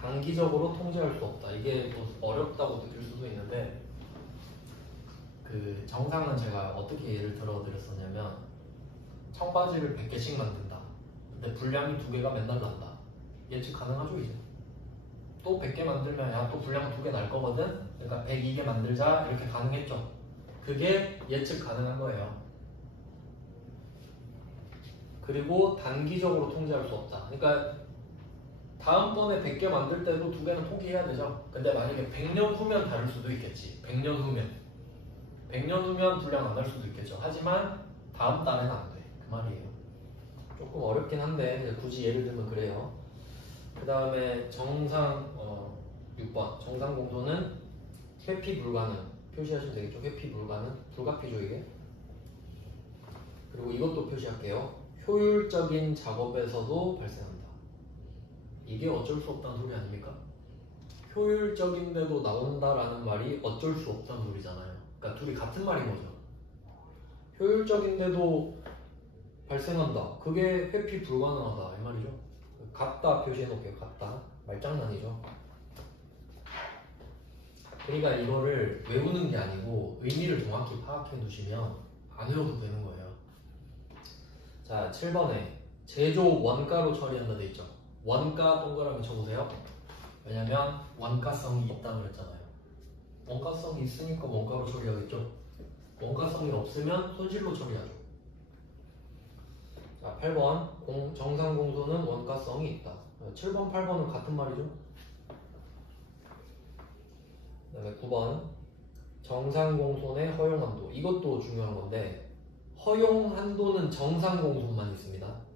단기적으로 통제할 수 없다. 이게 뭐 어렵다고 느낄 수도 있는데 그 정상은 제가 어떻게 예를 들어 드렸었냐면 청바지를 100개씩 만든다. 근데 분량이 2개가 맨날 난다. 예측 가능하죠 이제. 또 100개 만들면 야 또 분량 2개 날 거거든. 그러니까 102개 만들자 이렇게 가능했죠. 그게 예측 가능한 거예요. 그리고 단기적으로 통제할 수 없다. 그러니까 다음번에 100개 만들 때도 2개는 포기해야 되죠. 근데 만약에 100년 후면 다를 수도 있겠지. 100년 후면 100년 후면 분량 안 날 수도 있겠죠. 하지만 다음 달에는 안 돼. 그 말이에요. 조금 어렵긴 한데 굳이 예를 들면 그래요. 그 다음에 정상 6번 정상 공소는 회피 불가능 표시하시면 되겠죠. 회피 불가능 불가피죠 이게. 그리고 이것도 표시할게요. 효율적인 작업에서도 발생한다. 이게 어쩔 수 없다는 소리 아닙니까? 효율적인데도 나온다라는 말이 어쩔 수 없다는 소리잖아요. 그러니까 둘이 같은 말인 거죠. 효율적인데도 발생한다. 그게 회피 불가능하다 이 말이죠. 같다 표시해 놓을게요. 같다. 말장난이죠. 그러니까 이거를 외우는 게 아니고 의미를 정확히 파악해 두시면 안 외워도 되는 거예요. 자, 7번에 제조 원가로 처리한다 돼 있죠. 원가 동그라미 쳐보세요. 왜냐면 원가성이 있다고 그랬잖아요. 원가성이 있으니까 원가로 처리하겠죠. 원가성이 없으면 손실로 처리하죠. 자, 8번 정상공소는 원가성이 있다. 7번, 8번은 같은 말이죠. 그 다음에 9번 정상공손의 허용한도. 이것도 중요한 건데 허용한도는 정상공손만 있습니다.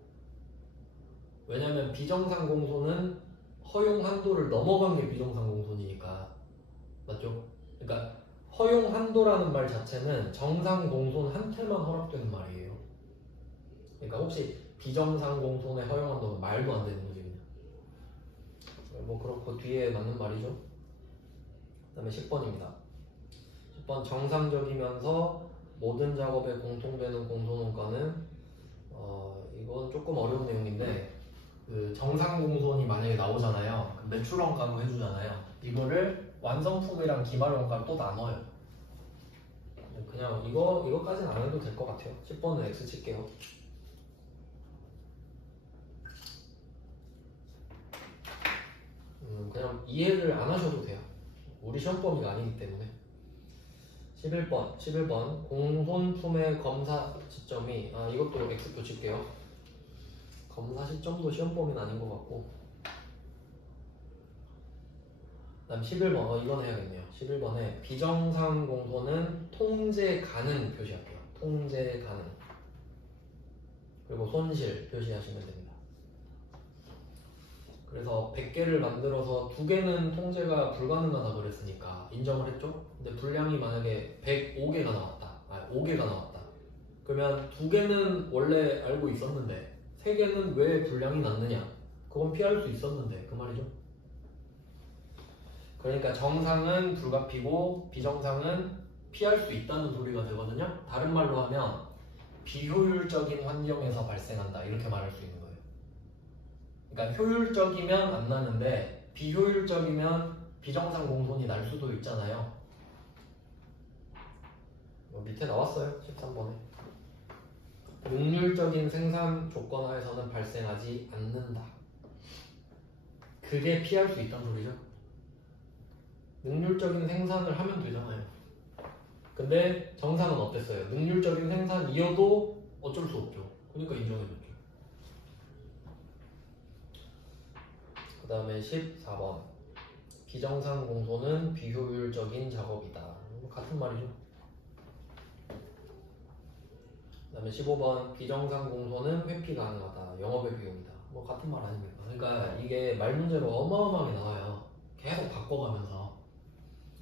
왜냐면 비정상공손은 허용한도를 넘어간 게 비정상공손이니까. 맞죠? 그러니까 허용한도라는 말 자체는 정상공손한테만 허락되는 말이에요. 그러니까 혹시 비정상공손의 허용한도는 말도 안 되는 거지 그냥. 뭐 그렇고 뒤에 맞는 말이죠. 그 다음에 10번입니다. 10번 정상적이면서 모든 작업에 공통되는 공소원가는 이건 조금 어려운 내용인데 그 정상공손이 만약에 나오잖아요. 그 매출원가로 해주잖아요. 이거를 완성품이랑 기말원가로 또 나눠요. 그냥 이거까지는 안 해도 될 것 같아요. 10번은 X 칠게요. 그냥 이해를 안 하셔도 돼요. 우리 시험 범위가 아니기 때문에. 11번 공손품의 검사 시점이 이것도 X표 칠게요. 검사 시점도 시험 범위는 아닌 것 같고. 그 다음 11번 이건 해야겠네요. 11번에 비정상 공소는 통제 가능 표시할게요. 통제 가능. 그리고 손실 표시하시면 됩니다. 그래서 100개를 만들어서 2개는 통제가 불가능하다 그랬으니까 인정을 했죠? 근데 분량이 만약에 105개가 나왔다. 5개가 나왔다. 그러면 2개는 원래 알고 있었는데 3개는 왜 분량이 났느냐? 그건 피할 수 있었는데 그 말이죠. 그러니까 정상은 불가피고 비정상은 피할 수 있다는 소리가 되거든요. 다른 말로 하면 비효율적인 환경에서 발생한다 이렇게 말할 수 있는 거예요. 그러니까 효율적이면 안 나는데 비효율적이면 비정상 공손이 날 수도 있잖아요. 밑에 나왔어요. 13번에 능률적인 생산 조건 하에서는 발생하지 않는다. 그게 피할 수 있다는 소리죠. 능률적인 생산을 하면 되잖아요. 근데 정상은 어땠어요? 능률적인 생산이어도 어쩔 수 없죠. 그러니까 인정해줬죠. 그 다음에 14번 비정상 공소는 비효율적인 작업이다. 같은 말이죠. 그 다음에 15번 비정상 공소는 회피 가능하다. 영업의 비용이다. 뭐 같은 말 아닙니까? 그러니까 이게 말 문제로 어마어마하게 나와요. 계속 바꿔가면서.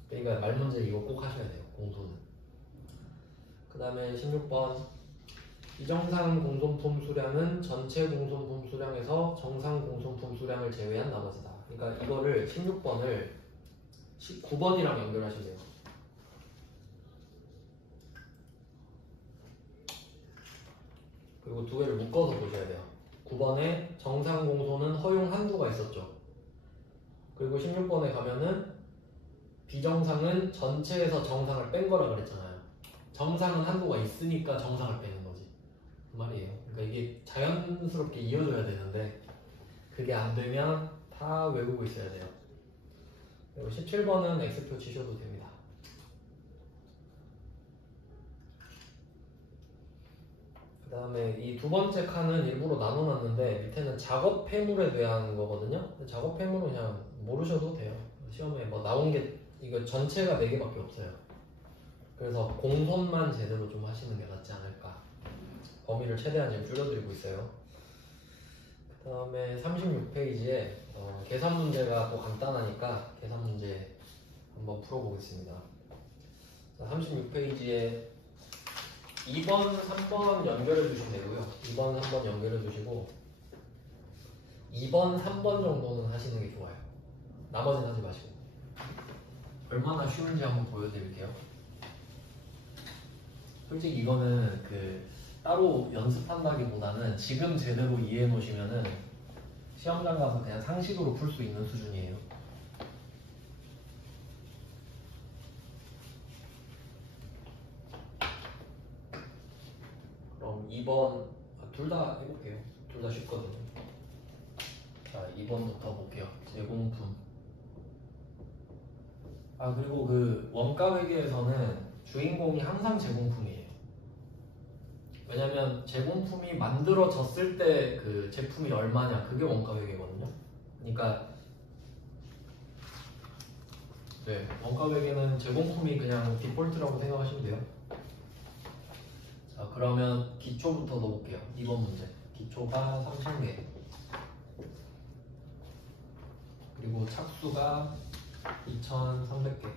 그러니까 말 문제 이거 꼭 하셔야 돼요. 공소는. 그 다음에 16번 비정상 공손품 수량은 전체 공손품 수량에서 정상 공손품 수량을 제외한 나머지다. 그러니까 이거를 16번을 19번이랑 연결하시면 돼요. 그리고 두 개를 묶어서 보셔야 돼요. 9번에 정상 공소는 허용 한도가 있었죠. 그리고 16번에 가면은 비정상은 전체에서 정상을 뺀 거라 그랬잖아요. 정상은 한도가 있으니까 정상을 빼는 거지. 그 말이에요. 그러니까 이게 자연스럽게 이어져야 되는데 그게 안 되면 다 외우고 있어야 돼요. 그리고 17번은 X표 치셔도 됩니다. 그 다음에 이 두 번째 칸은 일부러 나눠놨는데 밑에는 작업 폐물에 대한 거거든요. 작업 폐물은 그냥 모르셔도 돼요. 시험에 뭐 나온 게 이거 전체가 4개밖에 없어요. 그래서 공손만 제대로 좀 하시는 게 낫지 않을까. 범위를 최대한 좀 줄여드리고 있어요. 그 다음에 36페이지에 계산 문제가 또 간단하니까 계산 문제 한번 풀어보겠습니다. 36페이지에 2번, 3번 연결해 주시면 되고요. 2번, 3번 연결해 주시고 2번, 3번 정도는 하시는 게 좋아요. 나머지는 하지 마시고. 얼마나 쉬운지 한번 보여드릴게요. 솔직히 이거는 따로 연습한다기보다는 지금 제대로 이해해 놓으시면은 시험장 가서 그냥 상식으로 풀 수 있는 수준이에요. 그럼 2번 둘 다 해볼게요. 둘 다 쉽거든요. 자, 2번부터 볼게요. 제공품. 아, 그리고 그 원가 회계에서는 주인공이 항상 제공품이에요. 왜냐면 제공품이 만들어졌을 때 그 제품이 얼마냐, 그게 원가 회계거든요. 그러니까 네, 원가 회계는 제공품이 그냥 디폴트라고 생각하시면 돼요. 자, 그러면 기초부터 넣어볼게요. 2번 문제. 기초가 30개. 그리고 착수가 2,300개.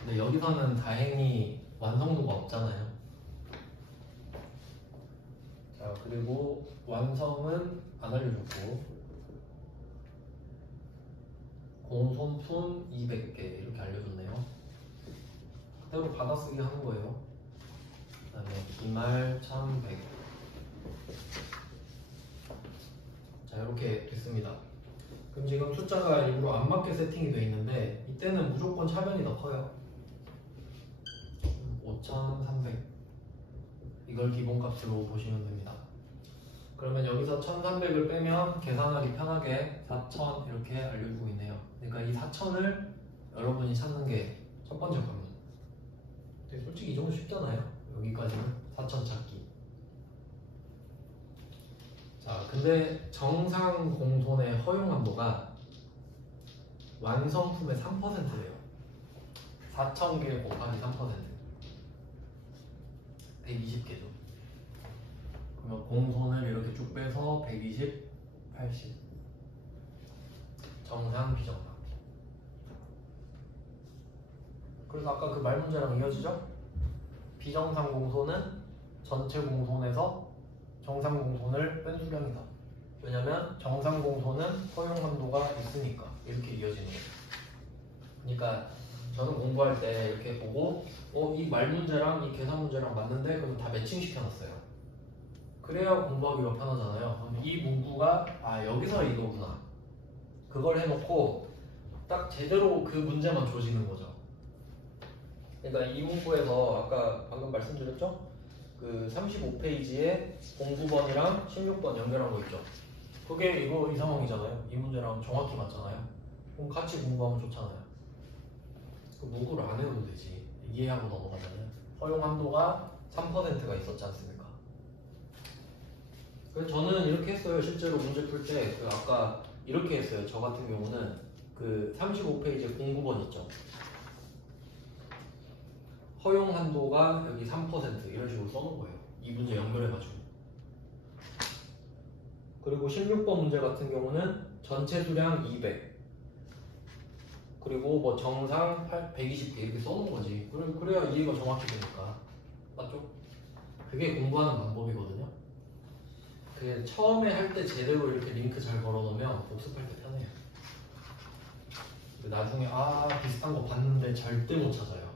근데 여기서는 다행히 완성도가 없잖아요. 자, 그리고 완성은 안 알려줬고, 공손품 200개 이렇게 알려줬네요. 그대로 받아쓰기 하는 거예요. 그 다음에 기말 1100. 자, 이렇게 됐습니다. 그럼 지금 숫자가 일부러 안 맞게 세팅이 되어 있는데 이때는 무조건 차변이 더 커요. 5300. 이걸 기본값으로 보시면 됩니다. 그러면 여기서 1300을 빼면 계산하기 편하게 4000 이렇게 알려주고 있네요. 그러니까 이 4000을 여러분이 찾는 게 첫 번째 관문. 근데 솔직히 이 정도 쉽잖아요. 여기까지는 4000 찾기. 자, 근데 정상 공손의 허용 한도가 완성품의 3%예요. 4000개 곱하기 3%. 120개죠. 그러면 공손을 이렇게 쭉 빼서 120, 80. 정상, 비정상. 그래서 아까 그 말 문제랑 이어지죠? 비정상 공손은 전체 공손에서 정상 공손을 뺀 수량이다. 왜냐면 정상 공손은 허용 한도가 있으니까 이렇게 이어지는 거예요. 그러니까 저는 공부할 때 이렇게 보고 이 말 문제랑 이 계산 문제랑 맞는데 그럼 다 매칭 시켜놨어요. 그래야 공부하기가 편하잖아요. 그럼 이 문구가 여기서 이거구나. 그걸 해놓고 딱 제대로 그 문제만 조지는 거죠. 그러니까 이 문구에서 아까 방금 말씀드렸죠? 그 35페이지에 09번이랑 16번 연결한 거 있죠? 그게 이 상황이잖아요. 이 문제랑 정확히 맞잖아요. 그럼 같이 공부하면 좋잖아요. 그 문구를 안 해도 되지. 이해하고 넘어가잖아요. 허용 한도가 3%가 있었지 않습니까? 그래서 저는 이렇게 했어요. 실제로 문제 풀 때 그 아까 이렇게 했어요. 저 같은 경우는 그 35페이지에 09번 있죠? 허용 한도가 여기 3% 이런 식으로 써놓은 거예요. 이 문제 연결해가지고. 그리고 16번 문제 같은 경우는 전체 수량 200 그리고 뭐 정상 120개 이렇게 써놓은 거지. 그래야 이해가 정확히 되니까. 맞죠? 그게 공부하는 방법이거든요. 그게 처음에 할 때 제대로 이렇게 링크 잘 걸어놓으면 복습할 때 편해요. 나중에 비슷한 거 봤는데 절대 못 찾아요.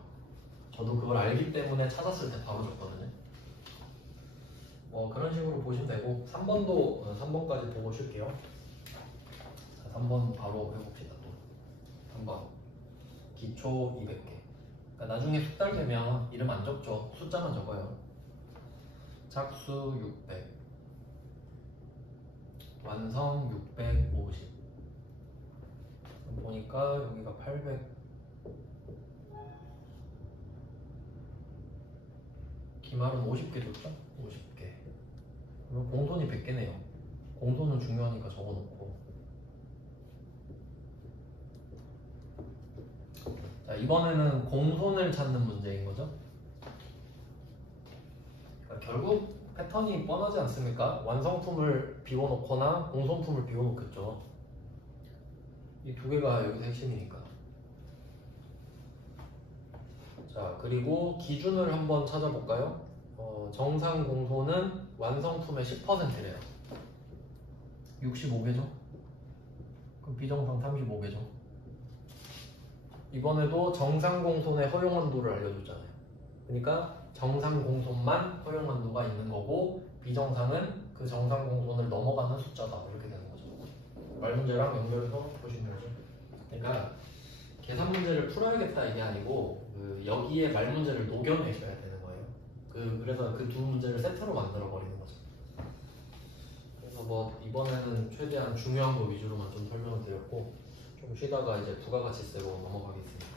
저도 그걸 알기 때문에 찾았을 때 바로 줬거든요. 뭐 그런 식으로 보시면 되고 3번도 3번까지 보고 쉴게요. 자, 3번 바로 해봅시다. 또 3번 기초 200개. 그러니까 나중에 숙달되면 이름 안 적죠. 숫자만 적어요. 착수 600 완성 650 보니까 여기가 800 기말은 50개 줬죠? 50개. 그리고 공손이 100개네요. 공손은 중요하니까 적어놓고. 자, 이번에는 공손을 찾는 문제인 거죠. 그러니까 결국 패턴이 뻔하지 않습니까? 완성품을 비워놓거나 공손품을 비워놓겠죠. 이 두 개가 여기서 핵심이니까. 자, 그리고 기준을 한번 찾아볼까요? 정상 공손은 완성품의 10%래요. 65개죠? 그럼 비정상 35개죠? 이번에도 정상 공손의 허용 한도를 알려줬잖아요. 그러니까 정상 공손만 허용 한도가 있는 거고 비정상은 그 정상 공손을 넘어가는 숫자다. 이렇게 되는 거죠. 말 문제랑 연결해서 보시면 되죠. 그러니까 계산 문제를 풀어야겠다 이게 아니고 여기에 말 문제를 녹여내셔야 되는 거예요. 그래서 그 두 문제를 세트로 만들어 버리는 거죠. 3번 뭐 이번에는 최대한 중요한 거 위주로만 좀 설명을 드렸고 좀 쉬다가 이제 부가가치세로 넘어가겠습니다.